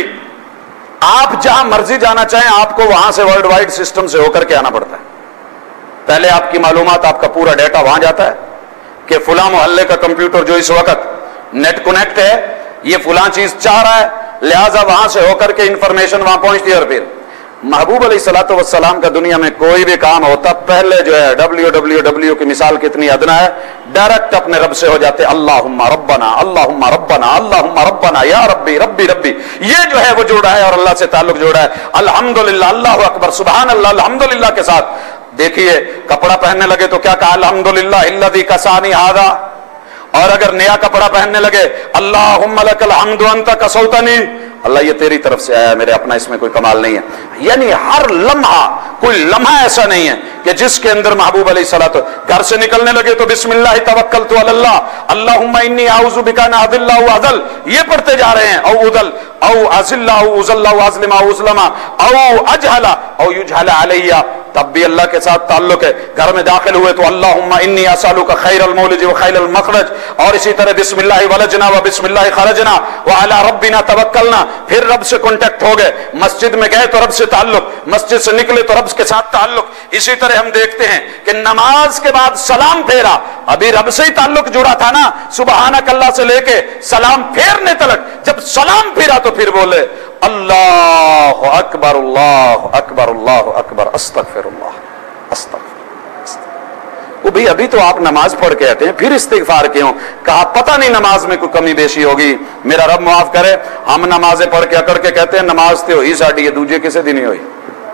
आप जहां मर्जी जाना चाहें, आपको वहां से वर्ल्ड वाइड सिस्टम से होकर के आना पड़ता है। पहले आपकी मालूमात, आपका पूरा डाटा वहां जाता है कि फुला मोहल्ले का कंप्यूटर जो इस वक्त नेट कनेक्ट है, ये फुला चीज चाह रहा है, लिहाजा वहां से होकर के इंफॉर्मेशन वहां पहुंचती है। और फिर महबूब अलैहिस्सलातु वस्सलाम का दुनिया में कोई भी काम होता, पहले जो है www की मिसाल कितनी अदना है, डायरेक्ट अपने रब से हो जाते, अल्लाहुम्मा रब्बना अल्लाहुम्मा रब्बना अल्लाहुम्मा रब्बना या रब्बी रब्बी रब्बी। ये जो है वो जोड़ा है और अल्लाह से ताल्लुक जोड़ा है। अल्हम्दुलिल्लाह, अल्लाहु अकबर, सुभान अल्लाह, अल्हम्दुलिल्लाह के साथ। देखिए कपड़ा पहनने लगे तो क्या कहा, अल्हम्दुलिल्लाह इल्लज़ी कसानी हादा। और अगर नया कपड़ा पहनने लगे, अल्लाहुम्मा लकल हम्दु अंता कसौतनी, अल्लाह ये तेरी तरफ से आया, मेरे अपना इसमें कोई कमाल नहीं है। यानी हर लम्हा, कोई लम्हा ऐसा नहीं है कि जिसके अंदर महबूब अलैहिस्सलातु, घर से निकलने लगे तो बिस्मिल्लाह तवक्कलतु अल्लाह, अल्लाहुम्मा इन्नी आउज़ु बिका न अज़िल्ला व अज़ल, ये पढ़ते जा रहे हैं, औ उदल औ अज़िल्ला औ उज़ल्ला औ अज़लिमा औ उज़लमा औ अजहला औ युजहला अलैया, तब भी अल्लाह के साथ ताल्लुक है। घर में दाखिल हुए तो अल्लाहुम्मा इन्नी असअलुका खैरल मौलिज व खैरल मखरज, और इसी तरह बिस्मिल्लाह वलजना व बिस्मिल्लाह खरजना व अला रब्बिना तवक्कलना, फिर रब से कांटेक्ट हो गए। मस्जिद में गए तो रब से ताल्लुक, मस्जिद से निकले तो रब के साथ ताल्लुक। इसी तरह हम देखते हैं कि नमाज के बाद सलाम फेरा, अभी रब से ही ताल्लुक जुड़ा था ना, सुबहानक अल्लाह से लेके सलाम फेरने तक। जब सलाम फेरा तो फिर बोले अल्लाहु अकबर अल्लाहु अकबर अल्लाहु अकबर, अस्तगफिरुल्लाह वो भाई अभी तो आप नमाज पढ़ के आते हैं, फिर इस्तिगफार क्यों? कहा पता नहीं नमाज में कोई कमी बेशी होगी, मेरा रब माफ करे। हम नमाजें पढ़ के अकड़ के कहते हैं नमाज तो ही साड़ी है, दूजे किसी दिन ही हुई।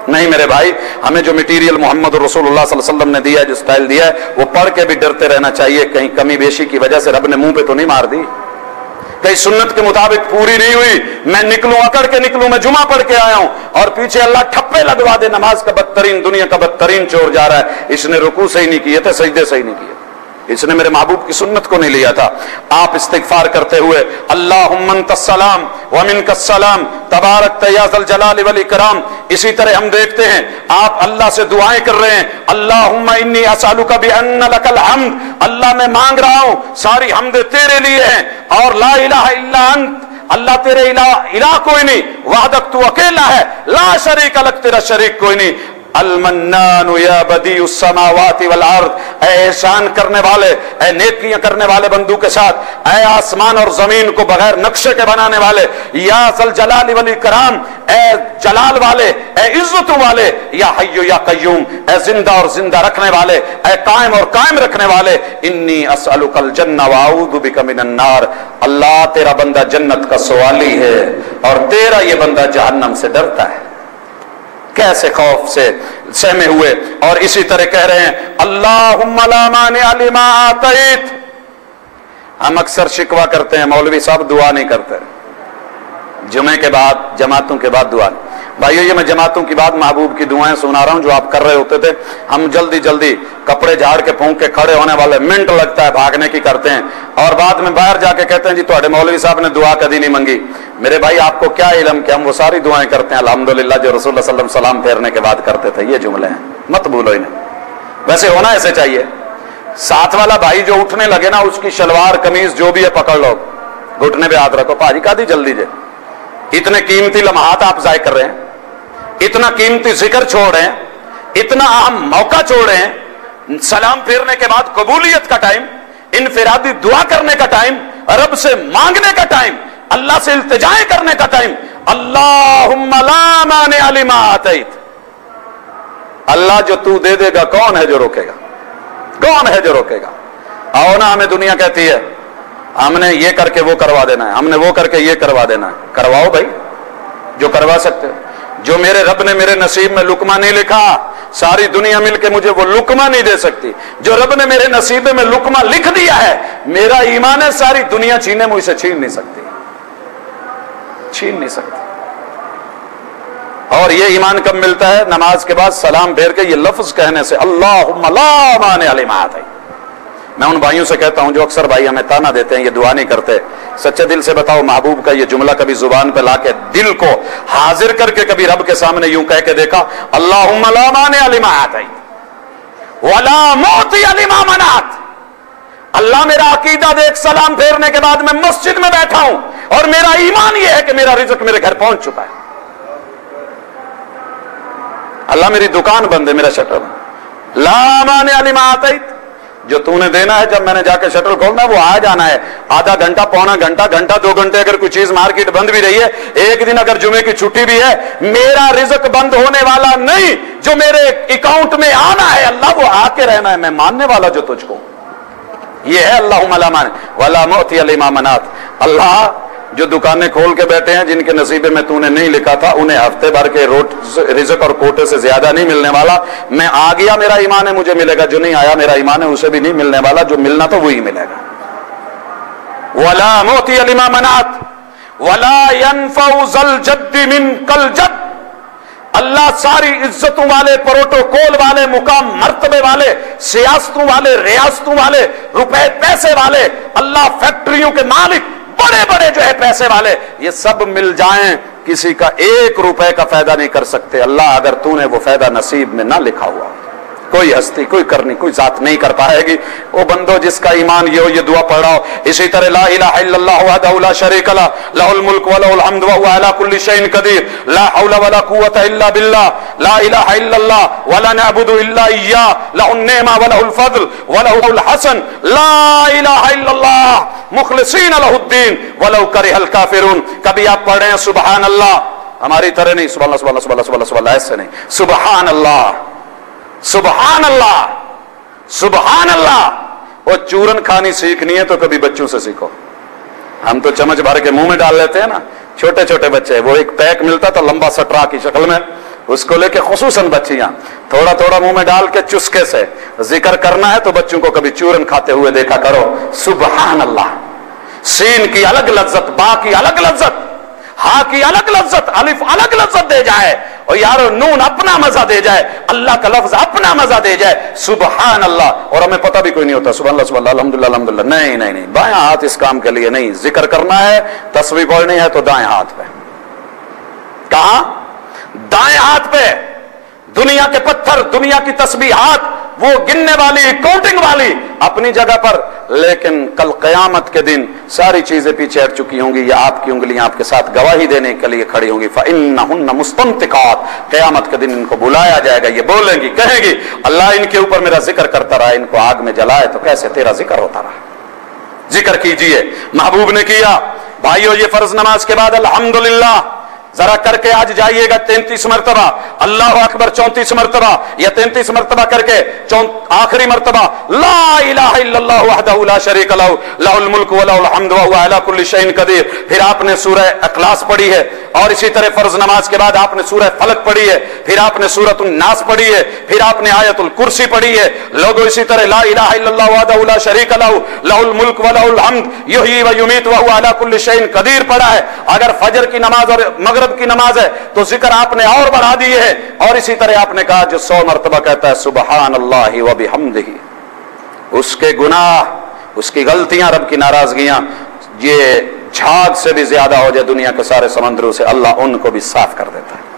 नहीं मेरे भाई, हमें जो मटीरियल मोहम्मद रसूलुल्लाह सल्लल्लाहु अलैहि वसल्लम ने दिया है, जो स्टाइल दिया है, वो पढ़ के भी डरते रहना चाहिए कहीं कमी बेशी की वजह से रब ने मुंह पे तो नहीं मार दी, कहीं सुन्नत के मुताबिक पूरी नहीं हुई, मैं निकलूं अकड़ के निकलूं, मैं जुमा पढ़ के आया हूं और पीछे अल्लाह ठप्पे लगवा दे, नमाज का बदतरीन, दुनिया का बदतरीन चोर जा रहा है, इसने रुकू सही नहीं किए थे, सजदे सही नहीं किए, इसने मेरे महबूब की सुन्नत को नहीं लिया था। आप इस्तिगफार करते हुए अल्लाहुम्मा अंतस्सलाम व मिनकस्सलाम तबारक या ज़ल जलाल वल इकराम, इसी तरह हम देखते हैं आप अल्लाह से दुआएं कर रहे हैं, अल्लाहुम्मा इन्नी असअलुका बिअन्ना लकल हम्द, अल्लाह मैं मांग रहा हूं सारी हम्द तेरे लिए है, और ला इलाहा इल्ला अंत, अल्लाह तेरे इलाह कोई नहीं, वहदक तू अकेला है, ला शरीका लक, तेरा शरीक कोई नहीं, अल-मन्नानु या बदीउस समावाति वल अर्द, एहसान करने वाले, ए नेकियां करने वाले बंदू के साथ, ए आसमान और जमीन को बगैर नक्शे के बनाने वाले, या ज़ल जलाल वल इकराम, ए जलाल वाले, ए इज्जतों वाले, या हय्यु या कय्यूम, ए जिंदा और जिंदा रखने वाले, ए कायम और कायम रखने वाले, इन्नी असअलुकल जन्नह व अऊज़ु बिका मिनन नार, अल्लाह तेरा बंदा जन्नत का सवाली है और तेरा ये बंदा जहन्नम से डरता है। कैसे खौफ से सहमे हुए, और इसी तरह कह रहे हैं अल्लाहुम्मा ला मानिअ लिमा आतैत। हम अक्सर शिकवा करते हैं मौलवी साहब दुआ नहीं करते, जुमे के बाद जमातों के बाद दुआ। भाइयों ये मैं जमातों की बात महबूब की दुआएं सुना रहा हूं जो आप कर रहे होते थे। हम जल्दी जल्दी कपड़े झाड़ के फूंक के खड़े होने वाले, मिनट लगता है भागने की करते हैं, और बाद में बाहर जाके कहते हैं जी तुम्हारे मौलवी साहब ने दुआ कभी नहीं मांगी। मेरे भाई आपको क्या इल्म कि हम वो सारी दुआएं करते हैं अल्हम्दुलिल्लाह जो रसूलुल्लाह सल्लल्लाहु अलैहि वसल्लम सलाम फेरने के बाद करते थे। ये जुमले हैं, मत भूलो इन्हें, वैसे होना ऐसे चाहिए। साथ वाला भाई जो उठने लगे ना, उसकी शलवार कमीज जो भी है पकड़ लो, घुटने पे हाथ रखो, भाजी कादी जल्दी जे, इतने कीमती लम्हात आप जाय कर रहे हैं, इतना कीमती जिक्र छोड़ रहे हैं, इतना अहम मौका छोड़ रहे हैं, सलाम फेरने के बाद कबूलियत का टाइम, इनफिरादी दुआ करने का टाइम, रब से मांगने का टाइम, अल्लाह से इल्तिजाएं करने का टाइम। अल्लाहुम्मा ला मानिअ लिमा आतैत, अल्लाह जो तू दे देगा कौन है जो रोकेगा, कौन है जो रोकेगा। आओ ना, हमें दुनिया कहती है हमने ये करके वो करवा देना है, हमने वो करके ये करवा देना है। करवाओ भाई जो करवा सकते हो। जो मेरे रब ने मेरे नसीब में लुकमा नहीं लिखा, सारी दुनिया मिलके मुझे वो लुकमा नहीं दे सकती। जो रब ने मेरे नसीब में लुकमा लिख दिया है, मेरा ईमान है, सारी दुनिया छीने मुझसे छीन नहीं सकती, छीन नहीं सकती। और ये ईमान कब मिलता है? नमाज के बाद सलाम फेर के ये लफ्ज कहने से, अल्लाहुम्मा ला मानिअ लिमा आतैत। मैं उन भाइयों से कहता हूं जो अक्सर भाई हमें ताना देते हैं ये दुआ नहीं करते, सच्चे दिल से बताओ महबूब का ये जुमला कभी जुबान पे लाके दिल को हाजिर करके कभी रब के सामने यूं कह के देखा, अल्लाहुम्मा ला मानिअ लिमा आतैत वला मुअतिअ लिमा मनात। अल्लाह मेरा अकीदा देख, सलाम फेरने के बाद मैं मस्जिद में बैठा हूं और मेरा ईमान यह है कि मेरा रिज़्क मेरे घर पहुंच चुका है। अल्लाह मेरी दुकान बंद है, मेरा शटर बंद। ला मानिअ लिमा आतैत, जो तूने देना है, जब मैंने जाके शटर खोलना है वो आ जाना है। आधा घंटा, पौना घंटा, घंटा 2 घंटे अगर कोई चीज मार्केट बंद भी रही है, एक दिन अगर जुमे की छुट्टी भी है, मेरा रिज़्क बंद होने वाला नहीं। जो मेरे अकाउंट में आना है अल्लाह वो आके रहना है, मैं मानने वाला जो तुझको। ये है अल्लाहुम्मा ला मानिअ वला मुअतिअ लिमा मनात। अल्लाह जो दुकानें खोल के बैठे हैं, जिनके नसीबे में तूने नहीं लिखा था, उन्हें हफ्ते भर के रिज़्क और कोटे से ज्यादा नहीं मिलने वाला। मैं आ गया, मेरा ईमान है मुझे मिलेगा, जो नहीं आया मेरा ईमान है उसे भी नहीं मिलने वाला, जो मिलना तो वही मिलेगा। वला मुअतिअ लिमा मनात वला यनफउ ज़ल जद्दि मिनकल जद्द। अल्लाह सारी इज्जतों वाले, प्रोटोकॉल वाले, मुकाम मर्तबे वाले, सियासतों वाले, रियासतों वाले, रुपए पैसे वाले, अल्लाह फैक्ट्रियों के मालिक, बड़े बड़े जो है पैसे वाले, ये सब मिल जाएं, किसी का 1 रुपए का फायदा नहीं कर सकते अल्लाह, अगर तूने वो फायदा नसीब में ना लिखा हुआ। कोई हस्ती, कोई करनी, कोई जात नहीं कर पाएगी। वो बंदो जिसका ईमान ये हो, ये दुआ पढ़ रहा हो। इसी तरह ला इलाहा इल्लल्लाहु वहदहु ला शरीका लह, लहुल मुल्क व लहुल हम्द व हुवा अला कुल्ली शैइन कदीर, ला हौला वला कुव्वता इल्ला बिल्लाह, ला इलाहा इल्लल्लाह वला नअबुदु इल्ला इय्याह, लहुन निअमा व लहुल फज़ल व लहुल हसन, ला इलाहा इल्लल्लाह मुखलिसीन लहुद्दीन वलौ करिहल काफिरून। कभी आप पढ़ रहे हैं सुबहान अल्लाह, हमारी तरह नहीं, सुबहान अल्लाह, सुबहान अल्लाह, सुबहान अल्लाह, ऐसे नहीं, सुबहान अल्लाह सुबहान अल्लाह, सुबहान अल्लाह। वो चूरन खानी सीखनी है तो कभी बच्चों से सीखो। हम तो चम्मच भर के मुंह में डाल लेते हैं ना, छोटे छोटे बच्चे, वो एक पैक मिलता था लंबा सटरा की शक्ल में, उसको लेके खुसूसन बच्चियां थोड़ा थोड़ा मुंह में डाल के चुस्के से जिक्र करना है तो बच्चों को कभी चूरन खाते हुए देखा करो। सुबहान अल्लाह। सीन की अलग लज्जत, बा की अलग लज्जत, हा की अलग लज्जत, अलिफ अलग लज्जत दे जाए, और यारो नून अपना मजा दे जाए, अल्लाह का लफ्ज अपना मजा दे जाए। सुबहान अल्लाह। और हमें पता भी कोई नहीं होता सुबहान अल्लाह, सुबहान अल्लाह, अल्हम्दुलिल्लाह, अल्हम्दुलिल्लाह। नहीं नहीं नहीं, बायां हाथ इस काम के लिए नहीं। जिक्र करना है, तस्बीह पढ़नी है तो दाएं हाथ पे। कहा? दाएं हाथ पे। दुनिया के पत्थर, दुनिया की तस्बीहात, वो गिनने वाली, काउंटिंग वाली अपनी जगह पर, लेकिन कल कयामत के दिन सारी चीजें पीछे हट चुकी होंगी, या आपकी उंगलियां आपके साथ गवाही देने के लिए खड़ी होंगी। फ़इन्नहुन्न मुस्तंतिकात। कयामत के दिन इनको बुलाया जाएगा, ये बोलेंगी, कहेंगी अल्लाह इनके ऊपर मेरा जिक्र करता रहा, इनको आग में जलाए तो कैसे तेरा जिक्र होता रहा। जिक्र कीजिए। महबूब ने किया। भाइयों, ये फर्ज नमाज के बाद अल्हम्दुलिल्लाह जरा करके आज जाइएगा 33 मरतबा, अल्लाह अकबर 34 मरतबा, या 33 मरतबा करके आखिरी मरतबा ला इलाहा इल्लल्लाह वहदहु ला शरीक लहु लहुल मुल्क व लहुल हम्द व हुवा अला कुल्ली शैइन कदीर। फिर आपने सूरह इखलास पढ़ी है, और इसी तरह फर्ज नमाज के बाद आपने सूरह फलक पढ़ी है, फिर आपने सूरतुन नास पढ़ी है, फिर आपने आयतुल कुर्सी पढ़ी है। लोगों इसी तरह ला इलाहा इल्लल्लाह वहदहु ला शरीक लहु लहुल मुल्क व लहुल हम्द युहयी व युमीत व हुवा अला कुल्ली शैइन कदीर पढ़ा है। अगर फजर की नमाज और मगरिब की नमाज है तो जिक्र आपने और बढ़ा दिए है। और इसी तरह आपने कहा जो 100 मरतबा कहता है सुबहान अल्लाह व बिहम्दिही, उसके गुनाह, उसकी गलतियां, रब की नाराजगियां, ये झाग से भी ज्यादा हो जाए दुनिया के सारे समंदरों से, अल्लाह उनको भी साफ कर देता है।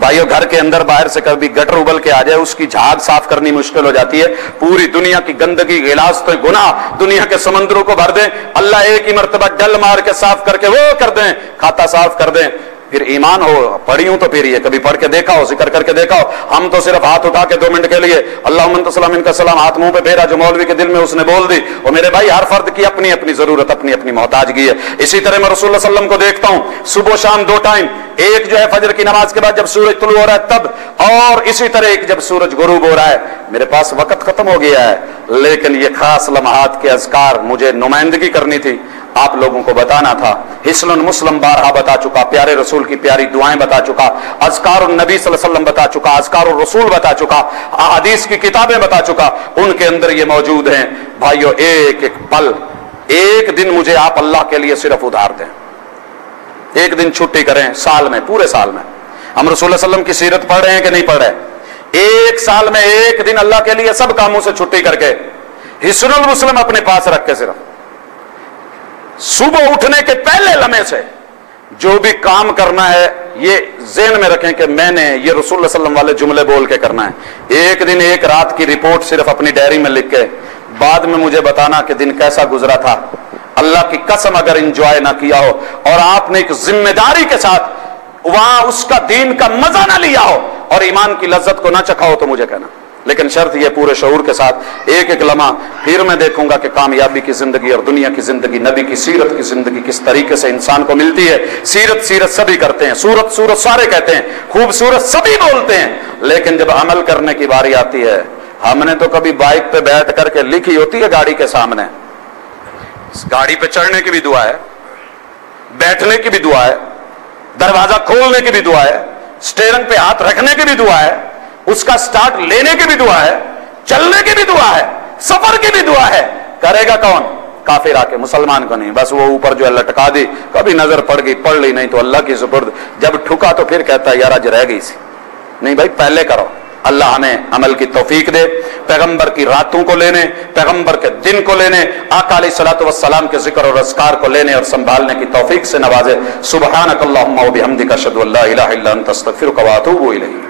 भाइयों, घर के अंदर बाहर से कभी गटर उबल के आ जाए, उसकी झाग साफ करनी मुश्किल हो जाती है। पूरी दुनिया की गंदगी, गिलास तो गुनाह दुनिया के समंदरों को भर दें, अल्लाह एक ही मर्तबा डल मार के साफ करके वो कर दें, खाता साफ कर दें। फिर ईमान हो, पढ़ी हूं तो फिर ये कभी पढ़ के देखा हो, जिक्र करके देखा हो। हम तो सिर्फ हाथ उठा के 2 मिनट के लिए अल्लाहुम्मा अंत सलाम मिनका सलाम, हाथ मुंह पे फेरा, जो मौलवी के दिल में उसने बोल दी। और मेरे भाई, हर फर्द की अपनी अपनी जरूरत, अपनी अपनी मोहताजगी है। इसी तरह मैं रसूलुल्लाह सल्लल्लाहु अलैहि वसल्लम को देखता हूं सुबह शाम 2 टाइम, एक जो है फजर की नमाज के बाद जब सूरज तुलू हो रहा है तब, और इसी तरह एक जब सूरज गुरूब हो रहा है। मेरे पास वक्त खत्म हो गया है, लेकिन ये खास लम्हात के अज़कार मुझे नुमाइंदगी करनी थी, आप लोगों को बताना था। हिस्नुल मुस्लिम बारहा बता चुका, प्यारे रसूल की प्यारी दुआएं बता चुका, अज़कारुन नबी सल्लल्लाहु अलैहि वसल्लम बता चुका, अज़कारुर रसूल बता चुका, हदीस की किताबें बता चुका, उनके अंदर ये मौजूद हैं। भाइयों, एक एक पल, एक दिन मुझे आप अल्लाह के लिए सिर्फ उधार दें, एक दिन छुट्टी करें साल में, पूरे साल में। हम रसूल सल्लल्लाहु अलैहि वसल्लम की सीरत पढ़ रहे हैं कि नहीं पढ़ रहे? एक साल में एक दिन अल्लाह के लिए सब कामों से छुट्टी करके हिस्नुल मुस्लिम अपने पास रख के सिर्फ सुबह उठने के पहले लम्हे से जो भी काम करना है, ये ज़हन में रखें कि मैंने ये रसूल सल्लल्लाहु अलैहि वसल्लम वाले जुमले बोल के करना है। एक दिन एक रात की रिपोर्ट सिर्फ अपनी डायरी में लिख के बाद में मुझे बताना कि दिन कैसा गुजरा था। अल्लाह की कसम, अगर इंजॉय ना किया हो और आपने एक जिम्मेदारी के साथ वहां उसका दीन का मजा ना लिया हो और ईमान की लज्जत को ना चखा हो तो मुझे कहना। लेकिन शर्त यह पूरे शऊर के साथ एक एक लम्हा फिर मैं देखूंगा कि कामयाबी की जिंदगी और दुनिया की जिंदगी, नबी की सीरत की जिंदगी किस तरीके से इंसान को मिलती है। सीरत सीरत सभी करते हैं, सूरत सूरत सारे कहते हैं, खूबसूरत सभी बोलते हैं, लेकिन जब अमल करने की बारी आती है, हमने तो कभी बाइक पे बैठ करके लिखी होती है गाड़ी के सामने, गाड़ी पे चढ़ने की भी दुआ है, बैठने की भी दुआ है, दरवाजा खोलने की भी दुआ है, स्टीयरिंग पे हाथ रखने की भी दुआ है, उसका स्टार्ट लेने की भी दुआ है, चलने की भी दुआ है, सफर की भी दुआ है। करेगा कौन? काफिर आके, मुसलमान को नहीं। बस वो ऊपर जो है लटका दी, कभी नजर पड़ गई पढ़ ली, नहीं तो अल्लाह की सुपुर्द। जब ठुका तो फिर कहता है यार आज रह गई सी। नहीं भाई, पहले करो। अल्लाह हमें अमल की तौफीक दे, पैगंबर की रातों को लेने, पैगंबर के दिन को लेने, आका अलैहिस्सलातु वस्सलाम के जिक्र और अज़कार को लेने और संभालने की तौफीक से नवाजे। सुब्हानकल्लाहुम्मा व बिहम्दिका अशहदु अल्ला इलाहा इल्ला अंता अस्तगफिरुका व अतूबु इलैक।